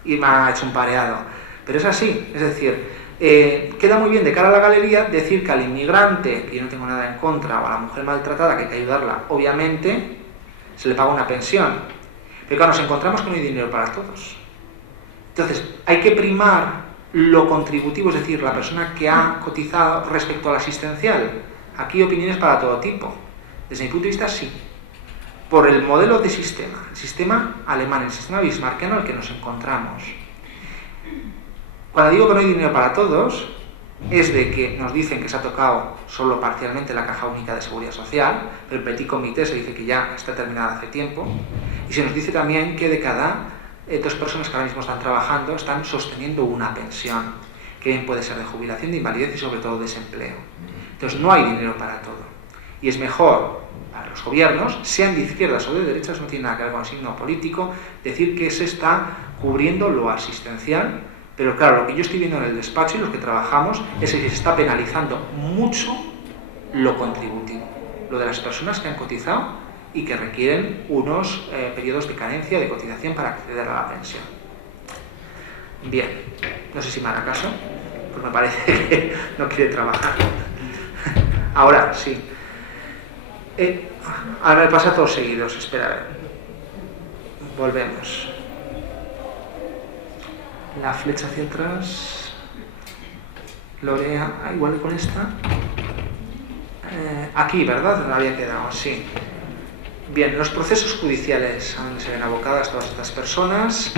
Y me ha hecho un pareado. Pero es así, es decir, queda muy bien de cara a la galería decir que al inmigrante, que yo no tengo nada en contra, o a la mujer maltratada, que hay que ayudarla, obviamente se le paga una pensión. Pero claro, nos encontramos que no hay dinero para todos. Entonces, hay que primar lo contributivo, es decir, la persona que ha cotizado respecto al asistencial. Aquí opiniones para todo tipo. Desde mi punto de vista, sí. Por el modelo de sistema, el sistema alemán, el sistema bismarckiano al que nos encontramos. Cuando digo que no hay dinero para todos, es de que nos dicen que se ha tocado solo parcialmente la caja única de seguridad social, pero el petit comité se dice que ya está terminada hace tiempo, y se nos dice también que de cada 2 personas que ahora mismo están trabajando están sosteniendo una pensión, que bien puede ser de jubilación, de invalidez y sobre todo desempleo. Entonces no hay dinero para todo, y es mejor para los gobiernos, sean de izquierdas o de derechas, no tiene nada que ver con el signo político, decir que se está cubriendo lo asistencial. Pero claro, lo que yo estoy viendo en el despacho y los que trabajamos es que se está penalizando mucho lo contributivo, lo de las personas que han cotizado y que requieren unos periodos de carencia de cotización para acceder a la pensión. Bien, no sé si me hará caso, pues me parece que no quiere trabajar. Ahora sí. Ahora me pasa todos seguidos, espera a ver. Volvemos. La flecha hacia atrás, Lorea, igual con esta, aquí, ¿verdad? Me había quedado, sí. Bien, los procesos judiciales a donde se ven abocadas todas estas personas,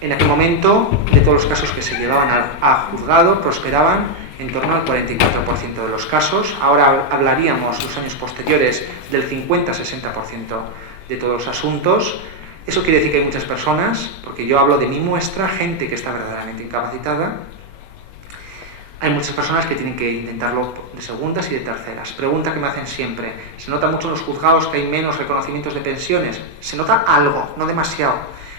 en aquel momento, de todos los casos que se llevaban a juzgado, prosperaban en torno al 44% de los casos. Ahora hablaríamos, los años posteriores, del 50-60% de todos los asuntos. Eso quiere decir que hay muchas personas, porque yo hablo de mi muestra, gente que está verdaderamente incapacitada. Hay muchas personas que tienen que intentarlo de segundas y de terceras. Pregunta que me hacen siempre: ¿se nota mucho en los juzgados que hay menos reconocimientos de pensiones? Se nota algo, no demasiado.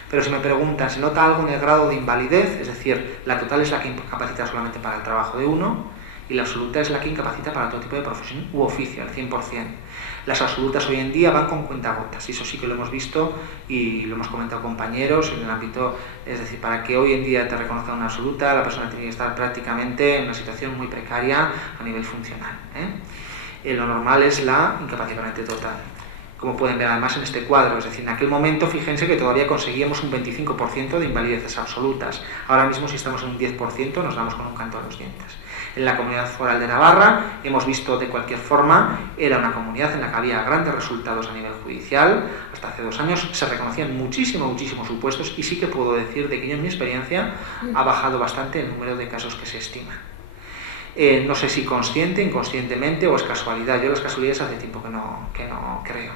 Pero si me preguntan, ¿se nota algo en el grado de invalidez? Es decir, la total es la que incapacita solamente para el trabajo de uno, y la absoluta es la que incapacita para todo tipo de profesión u oficio, al 100%. Las absolutas hoy en día van con cuentagotas, y eso sí que lo hemos visto y lo hemos comentado compañeros en el ámbito, es decir, para que hoy en día te reconozcan una absoluta, la persona tiene que estar prácticamente en una situación muy precaria a nivel funcional. Lo normal es la incapacidad permanente total. Como pueden ver además en este cuadro, es decir, en aquel momento fíjense que todavía conseguíamos un 25% de invalideces absolutas. Ahora mismo si estamos en un 10% nos damos con un canto a los dientes. En la Comunidad Foral de Navarra hemos visto de cualquier forma, era una comunidad en la que había grandes resultados a nivel judicial. Hasta hace 2 años se reconocían muchísimos supuestos, y sí que puedo decir de que yo en mi experiencia ha bajado bastante el número de casos que se estiman. No sé si consciente, inconscientemente o es casualidad. Yo las casualidades hace tiempo que no creo.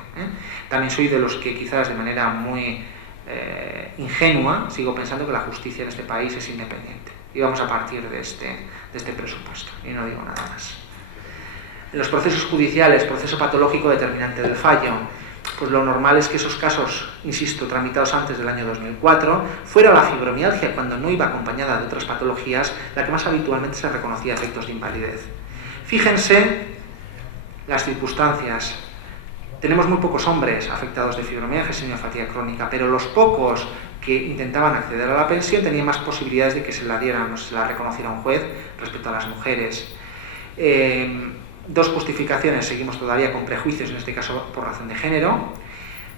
También soy de los que quizás de manera muy ingenua sigo pensando que la justicia en este país es independiente. Y vamos a partir de este presupuesto. Y no digo nada más. En los procesos judiciales, proceso patológico determinante del fallo, pues lo normal es que esos casos, insisto, tramitados antes del año 2004, fuera la fibromialgia, cuando no iba acompañada de otras patologías, la que más habitualmente se reconocía efectos de invalidez. Fíjense las circunstancias. Tenemos muy pocos hombres afectados de fibromialgia y miofatiga crónica, pero los pocos que intentaban acceder a la pensión tenían más posibilidades de que se la dieran o se la reconociera un juez respecto a las mujeres. 2 justificaciones, seguimos todavía con prejuicios, en este caso por razón de género.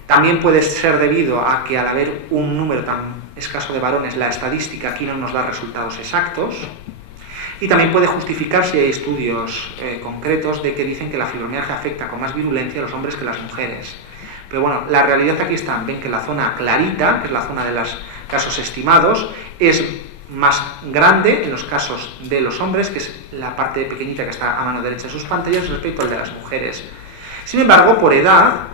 También puede ser debido a que al haber un número tan escaso de varones, la estadística aquí no nos da resultados exactos. Y también puede justificar si hay estudios concretos de que dicen que la fibromialgia afecta con más virulencia a los hombres que a las mujeres. Pero bueno, la realidad aquí está, ven que la zona clarita, que es la zona de los casos estimados, es más grande en los casos de los hombres, que es la parte pequeñita que está a mano derecha de sus pantallas, respecto al de las mujeres. Sin embargo, por edad,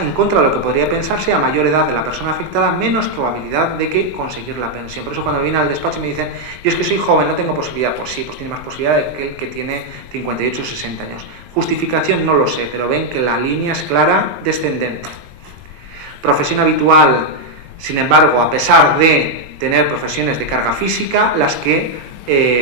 en contra de lo que podría pensarse, a mayor edad de la persona afectada, menos probabilidad de que conseguir la pensión. Por eso cuando vienen al despacho me dicen, yo es que soy joven, no tengo posibilidad. Pues sí, pues tiene más posibilidad que el que tiene 58 o 60 años. Justificación no lo sé, pero ven que la línea es clara, descendente. Profesión habitual, sin embargo, a pesar de tener profesiones de carga física, las que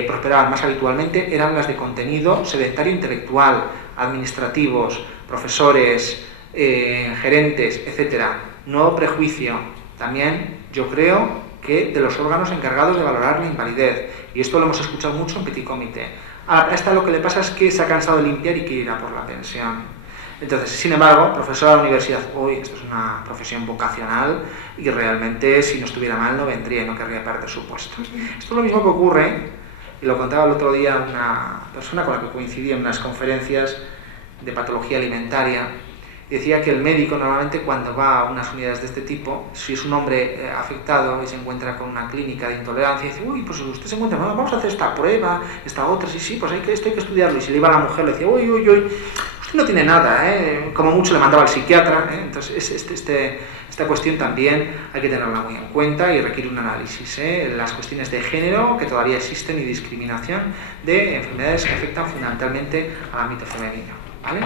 prosperaban más habitualmente eran las de contenido sedentario intelectual, administrativos, profesores, gerentes, etcétera. Nuevo prejuicio, también yo creo que de los órganos encargados de valorar la invalidez, y esto lo hemos escuchado mucho en Petit Comité. A esta lo que le pasa es que se ha cansado de limpiar y quiere ir a por la pensión. Entonces, sin embargo, profesor de la universidad, hoy esto es una profesión vocacional y realmente si no estuviera mal no vendría y no querría perder su puesto. Esto es lo mismo que ocurre, y lo contaba el otro día una persona con la que coincidí en unas conferencias de patología alimentaria. Decía que el médico normalmente cuando va a unas unidades de este tipo, si es un hombre afectado y se encuentra con una clínica de intolerancia, dice, uy, pues usted se encuentra, vamos a hacer esta prueba, esta otra, sí, pues esto hay que estudiarlo. Y si le iba a la mujer, le decía, uy, usted no tiene nada, como mucho le mandaba al psiquiatra. Entonces esta cuestión también hay que tenerla muy en cuenta y requiere un análisis. Las cuestiones de género que todavía existen y discriminación de enfermedades que afectan fundamentalmente al ámbito femenino, ¿vale?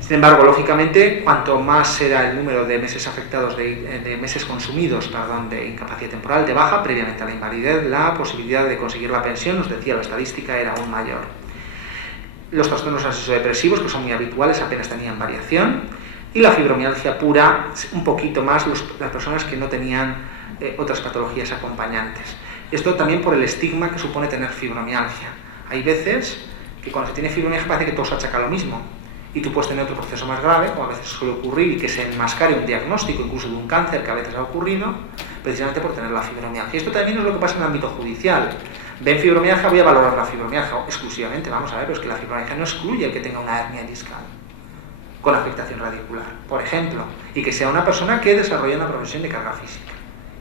Sin embargo, lógicamente, cuanto más será el número de meses afectados, de meses consumidos, de incapacidad temporal, de baja, previamente a la invalidez, la posibilidad de conseguir la pensión, nos decía, la estadística era aún mayor. Los trastornos ansiodepresivos, que son muy habituales, apenas tenían variación, y la fibromialgia pura, un poquito más las personas que no tenían otras patologías acompañantes. Esto también por el estigma que supone tener fibromialgia. Hay veces que cuando se tiene fibromialgia parece que todo se achaca lo mismo. Y tú puedes tener otro proceso más grave, como a veces suele ocurrir, y que se enmascare un diagnóstico incluso de un cáncer que a veces ha ocurrido, precisamente por tener la fibromialgia. Y esto también es lo que pasa en el ámbito judicial. Ven fibromialgia, voy a valorar la fibromialgia exclusivamente. Vamos a ver, pero es que la fibromialgia no excluye el que tenga una hernia discal con afectación radicular, por ejemplo, y que sea una persona que desarrolla una profesión de carga física.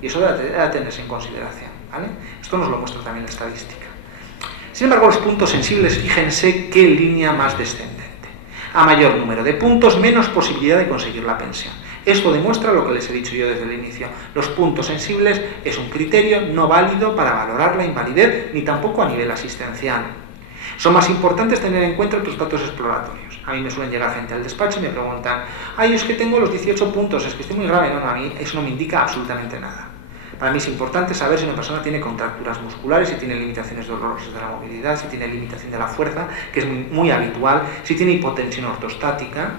Y eso debe tenerse en consideración, ¿vale? Esto nos lo muestra también la estadística. Sin embargo, los puntos sensibles, fíjense qué línea más descendente. A mayor número de puntos, menos posibilidad de conseguir la pensión. Esto demuestra lo que les he dicho yo desde el inicio. Los puntos sensibles es un criterio no válido para valorar la invalidez, ni tampoco a nivel asistencial. Son más importantes tener en cuenta otros datos exploratorios. A mí me suelen llegar gente al despacho y me preguntan, ay, es que tengo los 18 puntos, es que estoy muy grave. No, a mí eso no me indica absolutamente nada. Para mí es importante saber si una persona tiene contracturas musculares, si tiene limitaciones dolorosas de la movilidad, si tiene limitación de la fuerza, que es muy habitual, si tiene hipotensión ortostática.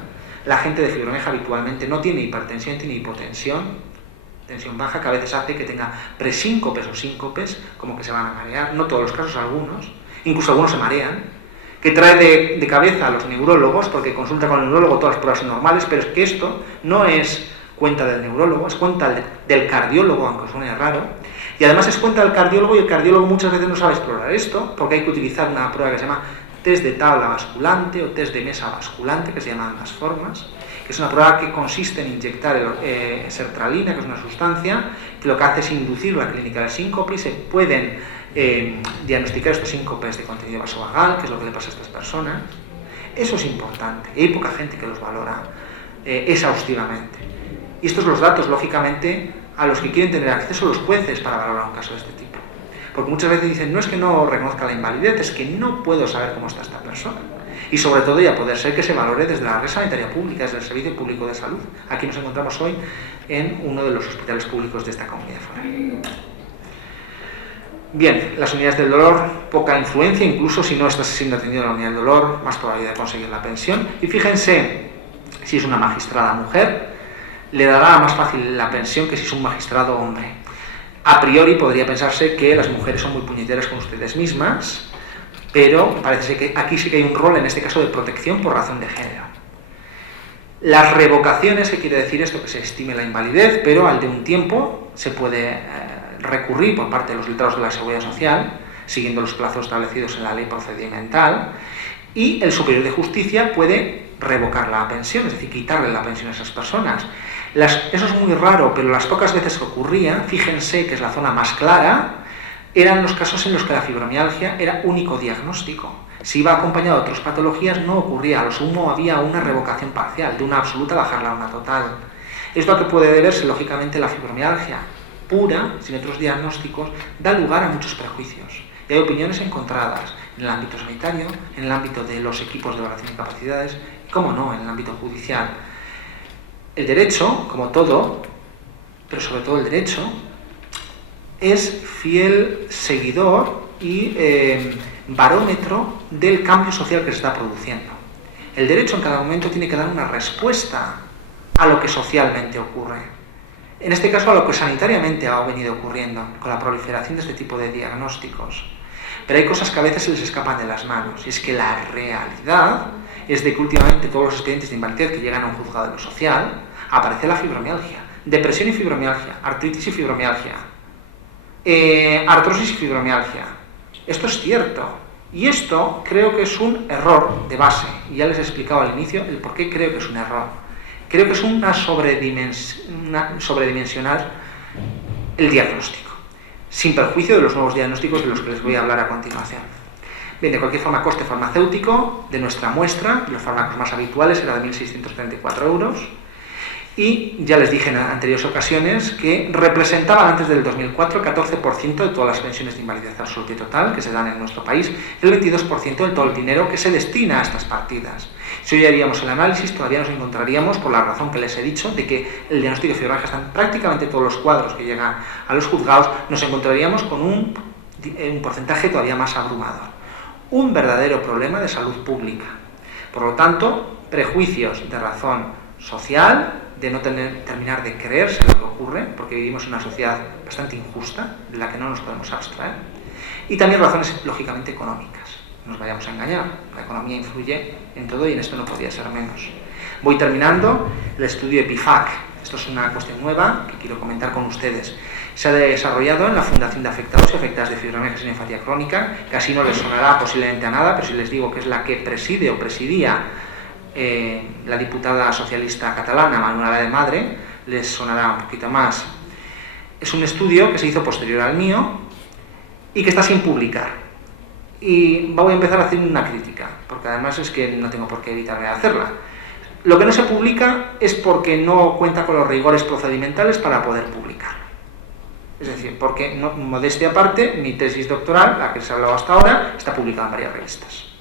La gente de fibromialgia habitualmente no tiene hipertensión, tiene hipotensión, tensión baja, que a veces hace que tenga presíncopes o síncopes, como que se van a marear, no todos los casos, algunos, incluso algunos se marean, que trae de cabeza a los neurólogos, porque consulta con el neurólogo todas las pruebas son normales, pero es que esto no es cuenta del neurólogo, es cuenta del cardiólogo, aunque suene raro, y además es cuenta del cardiólogo, y el cardiólogo muchas veces no sabe explorar esto, porque hay que utilizar una prueba que se llama test de tabla basculante o test de mesa basculante, que se llaman las formas, que es una prueba que consiste en inyectar sertralina, que es una sustancia que lo que hace es inducir la clínica del síncope, y se pueden diagnosticar estos síncopes de contenido vasovagal, que es lo que le pasa a estas personas. Eso es importante, y hay poca gente que los valora exhaustivamente. Y estos son los datos, lógicamente, a los que quieren tener acceso los jueces para valorar un caso de este tipo. Porque muchas veces dicen, no es que no reconozca la invalidez, es que no puedo saber cómo está esta persona. Y sobre todo, ya poder ser que se valore desde la red sanitaria pública, desde el Servicio Público de Salud. Aquí nos encontramos hoy en uno de los hospitales públicos de esta comunidad foral. Bien, las unidades del dolor, poca influencia, incluso si no estás siendo atendido en la unidad del dolor, más probabilidad de conseguir la pensión. Y fíjense, si es una magistrada mujer, le dará más fácil la pensión que si es un magistrado hombre. A priori podría pensarse que las mujeres son muy puñeteras con ustedes mismas, pero parece que aquí sí que hay un rol, en este caso, de protección por razón de género. Las revocaciones, ¿qué quiere decir esto? Que se estime la invalidez, pero al de un tiempo se puede recurrir por parte de los letrados de la Seguridad Social, siguiendo los plazos establecidos en la ley procedimental, y el Superior de Justicia puede revocar la pensión, es decir, quitarle la pensión a esas personas. Eso es muy raro, pero las pocas veces que ocurría, fíjense que es la zona más clara, eran los casos en los que la fibromialgia era único diagnóstico. Si iba acompañado de otras patologías no ocurría, a lo sumo había una revocación parcial, de una absoluta bajarla a una total. Esto a que puede deberse, lógicamente, la fibromialgia pura, sin otros diagnósticos, da lugar a muchos prejuicios. Y hay opiniones encontradas en el ámbito sanitario, en el ámbito de los equipos de evaluación de capacidades y, cómo no, en el ámbito judicial. El derecho, como todo, pero sobre todo el derecho, es fiel seguidor y barómetro del cambio social que se está produciendo. El derecho en cada momento tiene que dar una respuesta a lo que socialmente ocurre. En este caso, a lo que sanitariamente ha venido ocurriendo, con la proliferación de este tipo de diagnósticos. Pero hay cosas que a veces se les escapan de las manos, y es que la realidad es de que últimamente todos los expedientes de invalidez que llegan a un juzgado de lo social, aparece la fibromialgia, depresión y fibromialgia, artritis y fibromialgia, artrosis y fibromialgia. Esto es cierto, y esto creo que es un error de base, y ya les he explicado al inicio el por qué creo que es un error. Creo que es una sobredimensionar el diagnóstico, sin perjuicio de los nuevos diagnósticos de los que les voy a hablar a continuación. Bien, de cualquier forma, coste farmacéutico de nuestra muestra, los fármacos más habituales, era de 1.634 euros, y ya les dije en anteriores ocasiones que representaban antes del 2004 el 14% de todas las pensiones de invalidez absoluta y total que se dan en nuestro país, el 22% de todo el dinero que se destina a estas partidas. Si hoy haríamos el análisis, todavía nos encontraríamos, por la razón que les he dicho, de que el diagnóstico de fibromialgia está en prácticamente todos los cuadros que llegan a los juzgados, nos encontraríamos con un porcentaje todavía más abrumador. Un verdadero problema de salud pública. Por lo tanto, prejuicios de razón social, de no terminar de creerse lo que ocurre, porque vivimos en una sociedad bastante injusta, de la que no nos podemos abstraer, y también razones lógicamente económicas. No nos vayamos a engañar, la economía influye en todo y en esto no podía ser menos. Voy terminando el estudio EPIFAC. Esto es una cuestión nueva que quiero comentar con ustedes. Se ha desarrollado en la Fundación de Afectados y Afectadas de Fibromialgia y Sinenfatia Crónica, que así no les sonará posiblemente a nada, pero si les digo que es la que preside o presidía la diputada socialista catalana Manuela de Madre, les sonará un poquito más. Es un estudio que se hizo posterior al mío y que está sin publicar. Y voy a empezar a hacer una crítica, porque además es que no tengo por qué evitar de hacerla. Lo que no se publica es porque no cuenta con los rigores procedimentales para poder publicarlo. Es decir, porque, no, modestia aparte, mi tesis doctoral, la que se ha hablado hasta ahora, está publicada en varias revistas.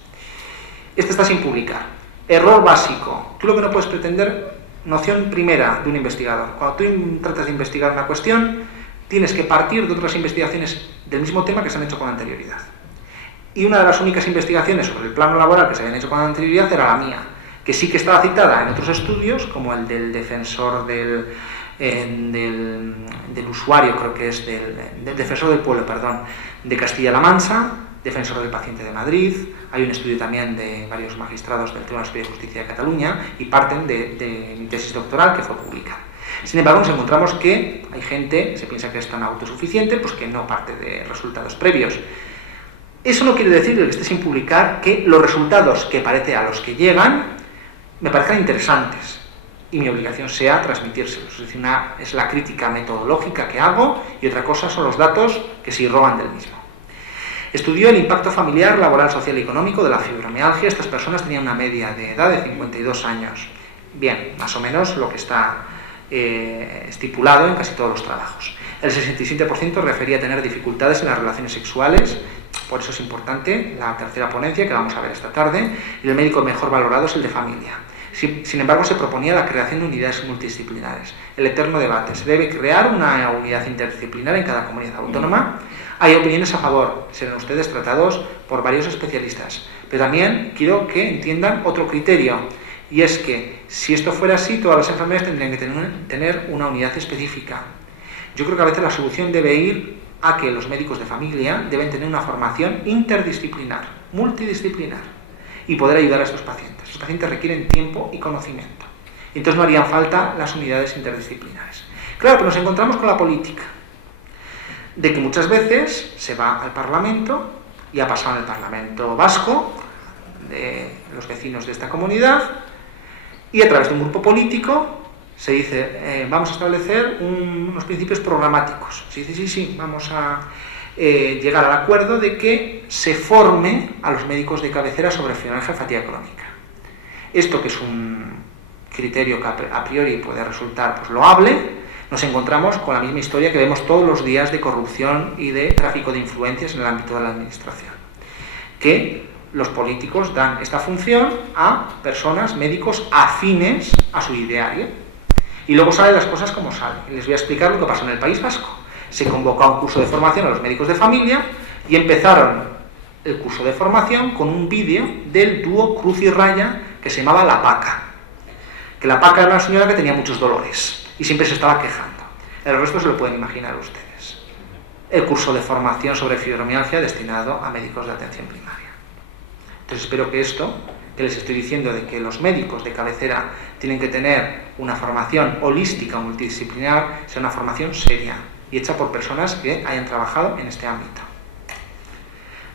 Esta está sin publicar. Error básico. Tú lo que no puedes pretender, noción primera de un investigador. Cuando tú tratas de investigar una cuestión, tienes que partir de otras investigaciones del mismo tema que se han hecho con anterioridad. Y una de las únicas investigaciones sobre el plano laboral que se habían hecho con anterioridad era la mía, que sí que estaba citada en otros estudios, como el del defensor del usuario, creo que es del defensor del pueblo, perdón, de Castilla-La Mancha, defensor del paciente de Madrid. Hay un estudio también de varios magistrados del Tribunal Superior de Justicia de Cataluña y parten de mi tesis doctoral que fue publicada. Sin embargo, nos encontramos que hay gente, se piensa que es tan autosuficiente, pues que no parte de resultados previos. Eso no quiere decir, el que esté sin publicar, que los resultados que parece a los que llegan me parezcan interesantes y mi obligación sea transmitírselos. Es decir, una es la crítica metodológica que hago y otra cosa son los datos que se irrogan del mismo. Estudió el impacto familiar, laboral, social y económico de la fibromialgia. Estas personas tenían una media de edad de 52 años. Bien, más o menos lo que está estipulado en casi todos los trabajos. El 67% refería a tener dificultades en las relaciones sexuales, por eso es importante la tercera ponencia que vamos a ver esta tarde, y el médico mejor valorado es el de familia. Sin embargo, se proponía la creación de unidades multidisciplinares. El eterno debate, ¿se debe crear una unidad interdisciplinar en cada comunidad autónoma? Hay opiniones a favor, serán ustedes tratados por varios especialistas, pero también quiero que entiendan otro criterio, y es que si esto fuera así, todas las enfermedades tendrían que tener una unidad específica. Yo creo que a veces la solución debe ir a que los médicos de familia deben tener una formación interdisciplinar. multidisciplinar y poder ayudar a estos pacientes. Los pacientes requieren tiempo y conocimiento. Y entonces no harían falta las unidades interdisciplinares. Claro, pero nos encontramos con la política, de que muchas veces se va al Parlamento, y ha pasado en el Parlamento vasco, de los vecinos de esta comunidad, y a través de un grupo político se dice, vamos a establecer unos principios programáticos. Se dice, sí, vamos a llegar al acuerdo de que se forme a los médicos de cabecera sobre fibromialgia y fatiga crónica. Esto, que es un criterio que a priori puede resultar pues loable, nos encontramos con la misma historia que vemos todos los días de corrupción y de tráfico de influencias en el ámbito de la administración. Que los políticos dan esta función a personas, médicos afines a su ideario. Y luego salen las cosas como salen. Y les voy a explicar lo que pasó en el País Vasco. Se convocó a un curso de formación a los médicos de familia y empezaron el curso de formación con un vídeo del dúo Cruz y Raya que se llamaba La Paca. Que la Paca era una señora que tenía muchos dolores y siempre se estaba quejando. El resto se lo pueden imaginar ustedes. El curso de formación sobre fibromialgia destinado a médicos de atención primaria. Entonces espero que esto que les estoy diciendo de que los médicos de cabecera tienen que tener una formación holística o multidisciplinar sea una formación seria y hecha por personas que hayan trabajado en este ámbito.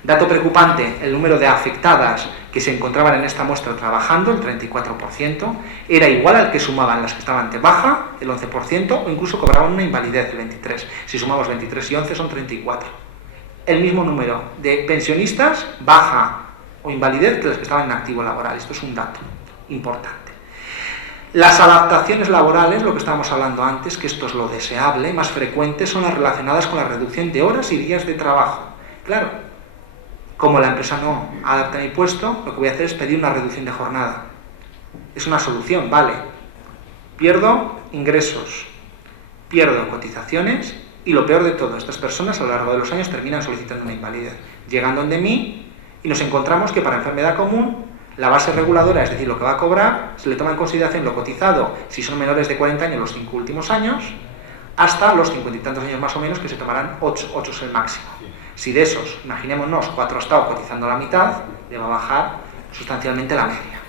Dato preocupante, el número de afectadas que se encontraban en esta muestra trabajando, el 34%, era igual al que sumaban las que estaban de baja, el 11%, o incluso cobraban una invalidez, el 23%. Si sumamos 23 y 11 son 34. El mismo número de pensionistas, baja o invalidez, que las que estaban en activo laboral. Esto es un dato importante. Las adaptaciones laborales, lo que estábamos hablando antes, que esto es lo deseable, más frecuente, son las relacionadas con la reducción de horas y días de trabajo. Claro, como la empresa no adapta mi puesto, lo que voy a hacer es pedir una reducción de jornada. Es una solución, vale. Pierdo ingresos, pierdo cotizaciones y lo peor de todo, estas personas a lo largo de los años terminan solicitando una invalidez. Llegan donde mí y nos encontramos que para enfermedad común la base reguladora, es decir, lo que va a cobrar, se le toma en consideración lo cotizado si son menores de 40 años los 5 últimos años, hasta los 50 y tantos años más o menos, que se tomarán 8 es el máximo. Si de esos, imaginémonos, 4 ha estado cotizando la mitad, le va a bajar sustancialmente la media.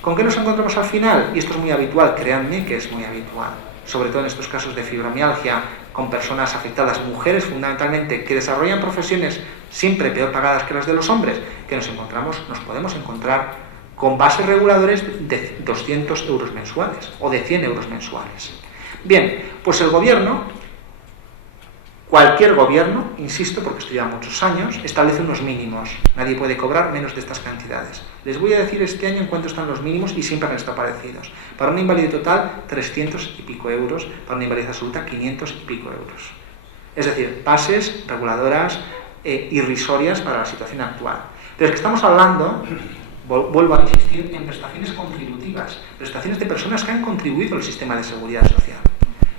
¿Con qué nos encontramos al final? Y esto es muy habitual, créanme que es muy habitual, sobre todo en estos casos de fibromialgia, con personas afectadas, mujeres fundamentalmente, que desarrollan profesiones siempre peor pagadas que las de los hombres, que nos podemos encontrar con bases reguladores de 200 euros mensuales o de 100 euros mensuales. Bien, pues el gobierno, cualquier gobierno, insisto, porque esto lleva muchos años, establece unos mínimos. Nadie puede cobrar menos de estas cantidades. Les voy a decir este año en cuánto están los mínimos y siempre han estado parecidos. Para una invalidez total, 300 y pico euros. Para una invalidez absoluta, 500 y pico euros. Es decir, bases reguladoras irrisorias para la situación actual. Pero es que estamos hablando, vuelvo a insistir, en prestaciones contributivas, prestaciones de personas que han contribuido al sistema de seguridad social.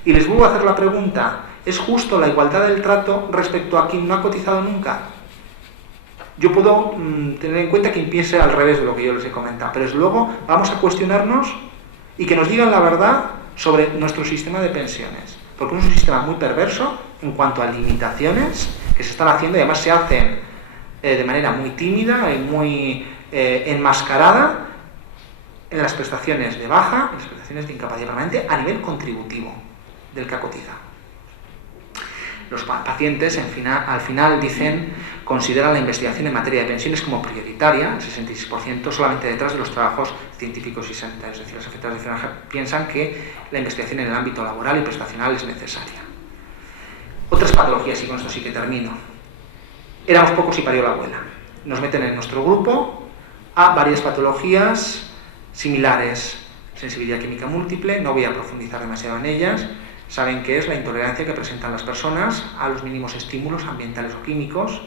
Y les vuelvo a hacer la pregunta, ¿es justo la igualdad del trato respecto a quien no ha cotizado nunca? Yo puedo tener en cuenta quien piense al revés de lo que yo les he comentado, pero desde luego vamos a cuestionarnos y que nos digan la verdad sobre nuestro sistema de pensiones, porque es un sistema muy perverso en cuanto a limitaciones que se están haciendo y además se hacen de manera muy tímida y muy enmascarada en las prestaciones de baja, en las prestaciones de incapacidad permanente a nivel contributivo del que ha cotizado. Los pacientes al final dicen, consideran la investigación en materia de pensiones como prioritaria, el 66% solamente detrás de los trabajos científicos y sanitarios. Es decir, las afectadas de franja piensan que la investigación en el ámbito laboral y prestacional es necesaria. Otras patologías, y con esto sí que termino. Éramos pocos y parió la abuela. Nos meten en nuestro grupo a varias patologías similares. Sensibilidad química múltiple, no voy a profundizar demasiado en ellas. Saben qué es la intolerancia que presentan las personas a los mínimos estímulos ambientales o químicos.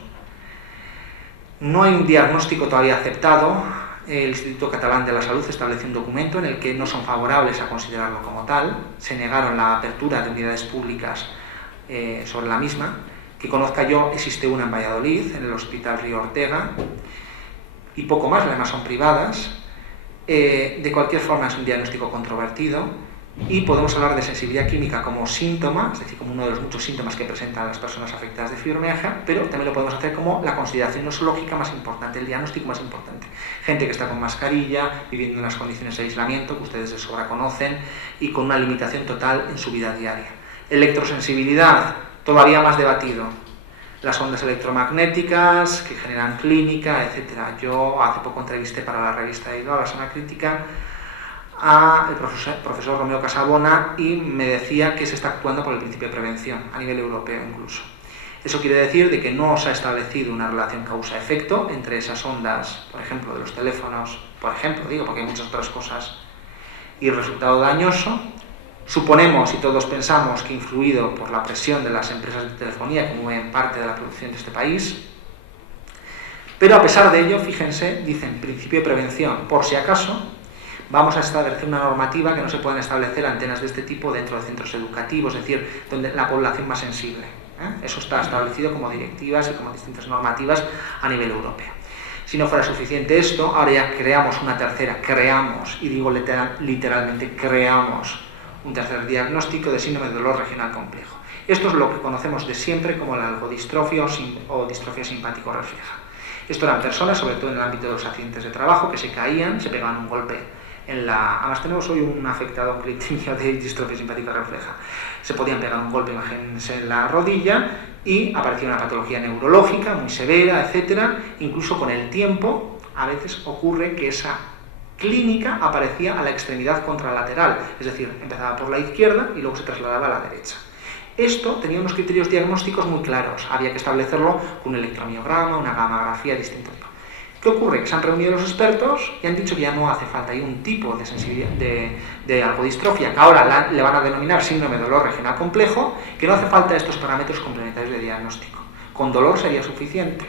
No hay un diagnóstico todavía aceptado. El Instituto Catalán de la Salud estableció un documento en el que no son favorables a considerarlo como tal. Se negaron la apertura de unidades públicas sobre la misma. Que conozca yo, existe una en Valladolid, en el Hospital Río Ortega, y poco más, las demás son privadas. De cualquier forma es un diagnóstico controvertido Y podemos hablar de sensibilidad química como síntoma, es decir, como uno de los muchos síntomas que presentan las personas afectadas de fibromialgia, pero también lo podemos hacer como la consideración nosológica más importante, el diagnóstico más importante. Gente que está con mascarilla, viviendo en unas condiciones de aislamiento que ustedes de sobra conocen y con una limitación total en su vida diaria. Electrosensibilidad, todavía más debatido. Las ondas electromagnéticas que generan clínica, etc. Yo hace poco entrevisté para la revista de la Sana Crítica al profesor Romeo Casabona y me decía que se está actuando por el principio de prevención, a nivel europeo incluso. Eso quiere decir de que no se ha establecido una relación causa-efecto entre esas ondas, por ejemplo, de los teléfonos, por ejemplo, digo, porque hay muchas otras cosas, y el resultado dañoso. Suponemos y todos pensamos que influido por la presión de las empresas de telefonía que mueven parte de la producción de este país, pero a pesar de ello, fíjense, dicen principio de prevención, por si acaso, vamos a establecer una normativa que no se puedan establecer antenas de este tipo dentro de centros educativos, es decir, donde la población más sensible. Eso está establecido como directivas y como distintas normativas a nivel europeo. Si no fuera suficiente esto, ahora ya creamos una tercera, y digo literalmente creamos un tercer diagnóstico de síndrome de dolor regional complejo. Esto es lo que conocemos de siempre como la algodistrofia o distrofia simpático-refleja. Esto eran personas, sobre todo en el ámbito de los accidentes de trabajo, que se caían, se pegaban un golpe en la... Además tenemos hoy un afectado clínico de distrofia simpático-refleja. Se podían pegar un golpe, imagínense, en la rodilla y aparecía una patología neurológica muy severa, etcétera. Incluso con el tiempo, a veces ocurre que esa clínica aparecía a la extremidad contralateral, es decir, empezaba por la izquierda y luego se trasladaba a la derecha. Esto tenía unos criterios diagnósticos muy claros, había que establecerlo con un electromiograma, una gamografía distinta. ¿Qué ocurre? Que se han reunido los expertos y han dicho que ya no hace falta, hay un tipo de sensibilidad de algodistrofia que ahora le van a denominar síndrome de dolor regional complejo, que no hace falta estos parámetros complementarios de diagnóstico. Con dolor sería suficiente.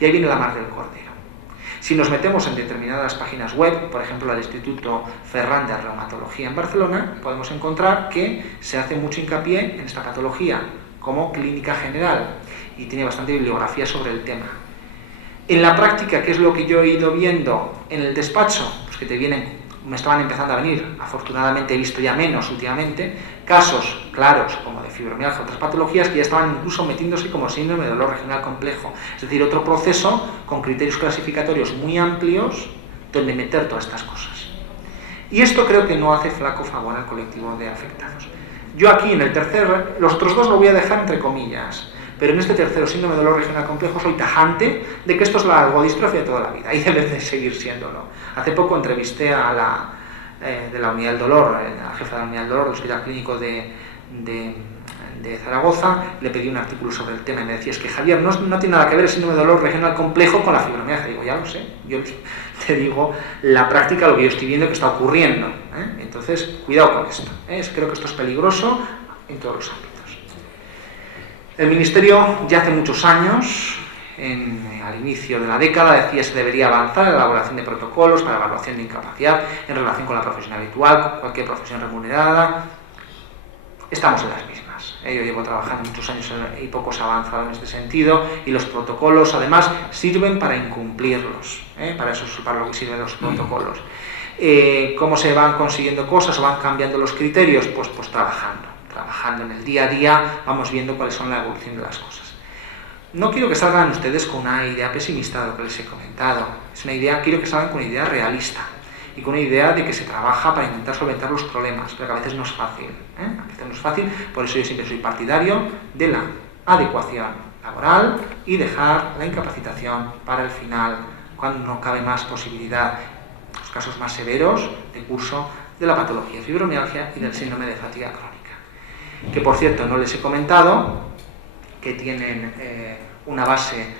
Y ahí viene la mar del cordero. Si nos metemos en determinadas páginas web, por ejemplo al Instituto Ferran de Reumatología en Barcelona, podemos encontrar que se hace mucho hincapié en esta patología como clínica general y tiene bastante bibliografía sobre el tema. En la práctica, ¿qué es lo que yo he ido viendo en el despacho? Pues que me estaban empezando a venir, afortunadamente he visto ya menos últimamente, casos claros como de fibromialgia o otras patologías que ya estaban incluso metiéndose como síndrome de dolor regional complejo, es decir, otro proceso con criterios clasificatorios muy amplios donde meter todas estas cosas. Y esto creo que no hace flaco favor al colectivo de afectados. Yo aquí en el tercer, los otros dos lo voy a dejar entre comillas, pero en este tercero síndrome de dolor regional complejo soy tajante de que esto es la algodistrofia de toda la vida y debe de seguir siéndolo. Hace poco entrevisté a la de la unidad del dolor, la jefa de la unidad del dolor del Hospital Clínico de Zaragoza, le pedí un artículo sobre el tema y me decía, es que Javier, no tiene nada que ver el síndrome de dolor regional complejo con la fibromialgia. Digo, ya lo sé, yo te digo la práctica, lo que yo estoy viendo que está ocurriendo. Entonces, cuidado con esto. Creo que esto es peligroso en todos los ámbitos. El Ministerio ya hace muchos años, al inicio de la década, decía que se debería avanzar en la elaboración de protocolos para evaluación de incapacidad en relación con la profesión habitual, con cualquier profesión remunerada. Estamos en las mismas. Yo llevo trabajando muchos años y poco se ha avanzado en este sentido y los protocolos además sirven para incumplirlos. Para eso es para lo que sirven los protocolos. ¿Cómo se van consiguiendo cosas o van cambiando los criterios? Pues trabajando en el día a día, vamos viendo cuáles son la evolución de las cosas. No quiero que salgan ustedes con una idea pesimista de lo que les he comentado. Quiero que salgan con una idea realista y con una idea de que se trabaja para intentar solventar los problemas, pero que a veces no es fácil. A veces no es fácil, por eso yo siempre soy partidario de la adecuación laboral y dejar la incapacitación para el final, cuando no cabe más posibilidad, en los casos más severos, de curso de la patología de fibromialgia y del síndrome de fatiga crónica. Que por cierto no les he comentado que tienen una base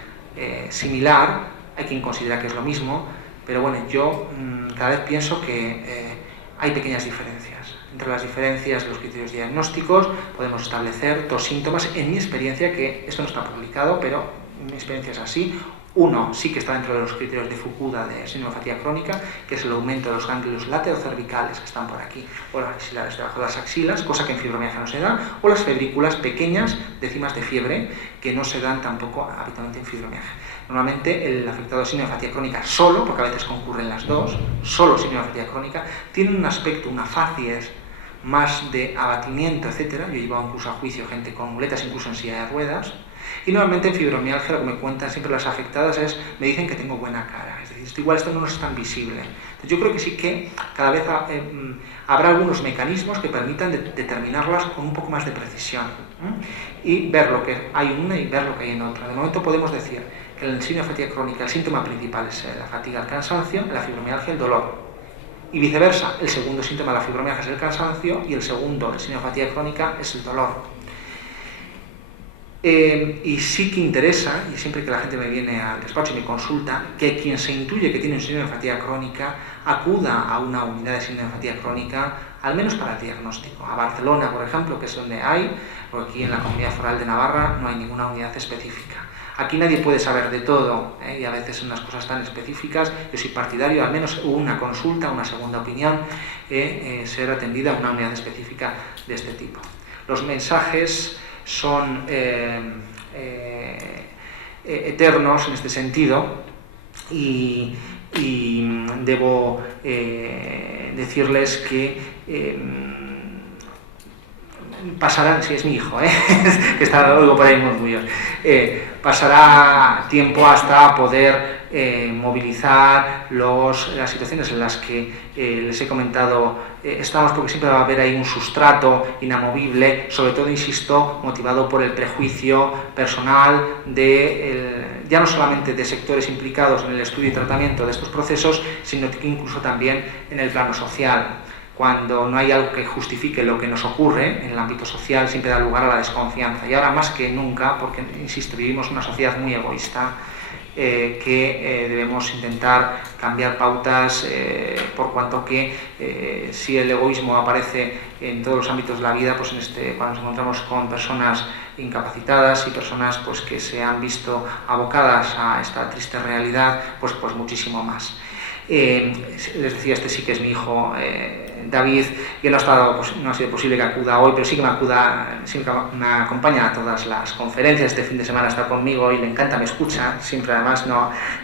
similar, hay quien considera que es lo mismo, pero bueno, yo cada vez pienso que hay pequeñas diferencias. Entre las diferencias de los criterios diagnósticos podemos establecer dos síntomas, en mi experiencia, que esto no está publicado, pero mi experiencia es así. Uno sí que está dentro de los criterios de Fukuda de síndrome de fatiga crónica, que es el aumento de los ganglios laterocervicales que están por aquí, o las axilares debajo de las axilas, cosa que en fibromialgia no se da, o las febrículas pequeñas, décimas de fiebre, que no se dan tampoco habitualmente en fibromialgia. Normalmente el afectado de síndrome de fatiga crónica solo, porque a veces concurren las dos, solo síndrome de fatiga crónica, tiene un aspecto, una facies más de abatimiento, etcétera. Yo he llevado incluso a juicio gente con muletas, incluso en silla de ruedas. Y normalmente en fibromialgia lo que me cuentan siempre las afectadas es, me dicen que tengo buena cara, es decir, igual esto no es tan visible. Entonces yo creo que sí que cada vez habrá algunos mecanismos que permitan determinarlas con un poco más de precisión, y ver lo que hay en una y ver lo que hay en otra. De momento podemos decir que en el síndrome de fatiga crónica el síntoma principal es la fatiga, el cansancio, la fibromialgia, el dolor. Y viceversa, el segundo síntoma de la fibromialgia es el cansancio y el segundo, el síndrome de fatiga crónica, es el dolor. Y sí que interesa, y siempre que la gente me viene al despacho y me consulta, que quien se intuye que tiene un síndrome de fatiga crónica acuda a una unidad de síndrome de fatiga crónica, al menos para el diagnóstico. A Barcelona, por ejemplo, que es donde hay, porque aquí en la Comunidad Foral de Navarra no hay ninguna unidad específica. Aquí nadie puede saber de todo, y a veces unas cosas tan específicas. Yo soy partidario, al menos una consulta, una segunda opinión, ser atendida a una unidad específica de este tipo. Los mensajes son eternos en este sentido, y debo decirles que pasarán, si es mi hijo, que está luego por ahí muy orgulloso, pasará tiempo hasta poder movilizar las situaciones en las que les he comentado estamos, porque siempre va a haber ahí un sustrato inamovible, sobre todo, insisto, motivado por el prejuicio personal ya no solamente de sectores implicados en el estudio y tratamiento de estos procesos, sino que incluso también en el plano social. Cuando no hay algo que justifique lo que nos ocurre en el ámbito social, siempre da lugar a la desconfianza. Y ahora más que nunca, porque, insisto, vivimos una sociedad muy egoísta, que debemos intentar cambiar pautas, por cuanto que si el egoísmo aparece en todos los ámbitos de la vida, pues cuando nos encontramos con personas incapacitadas y personas pues, que se han visto abocadas a esta triste realidad, pues muchísimo más. Les decía, este sí que es mi hijo, David, que no ha sido posible que acuda hoy, pero sí que me acompaña a todas las conferencias. Este fin de semana está conmigo y le encanta, me escucha siempre. Además,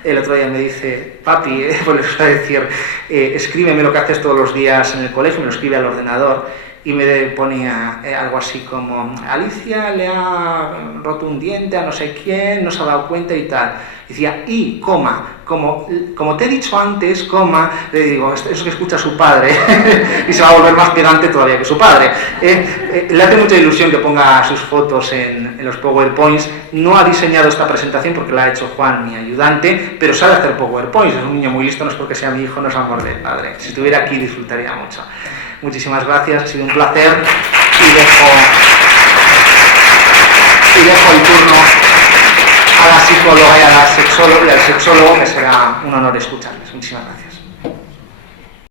el otro día me dice, papi, pues les voy a decir, escríbeme lo que haces todos los días en el colegio, me lo escribe al ordenador, y me ponía algo así como, Alicia le ha roto un diente a no sé quién, no se ha dado cuenta y tal. Decía, y, coma, como te he dicho antes, coma, le digo, eso que escucha su padre, y se va a volver más pedante todavía que su padre. Le hace mucha ilusión que ponga sus fotos en los PowerPoints. No ha diseñado esta presentación porque la ha hecho Juan, mi ayudante, pero sabe hacer PowerPoints. Es un niño muy listo, no es porque sea mi hijo, no es amor del padre. Si estuviera aquí disfrutaría mucho. Muchísimas gracias, ha sido un placer, y dejo el turno a la psicóloga y a la sexóloga, y al sexólogo, que será un honor escucharles. Muchísimas gracias.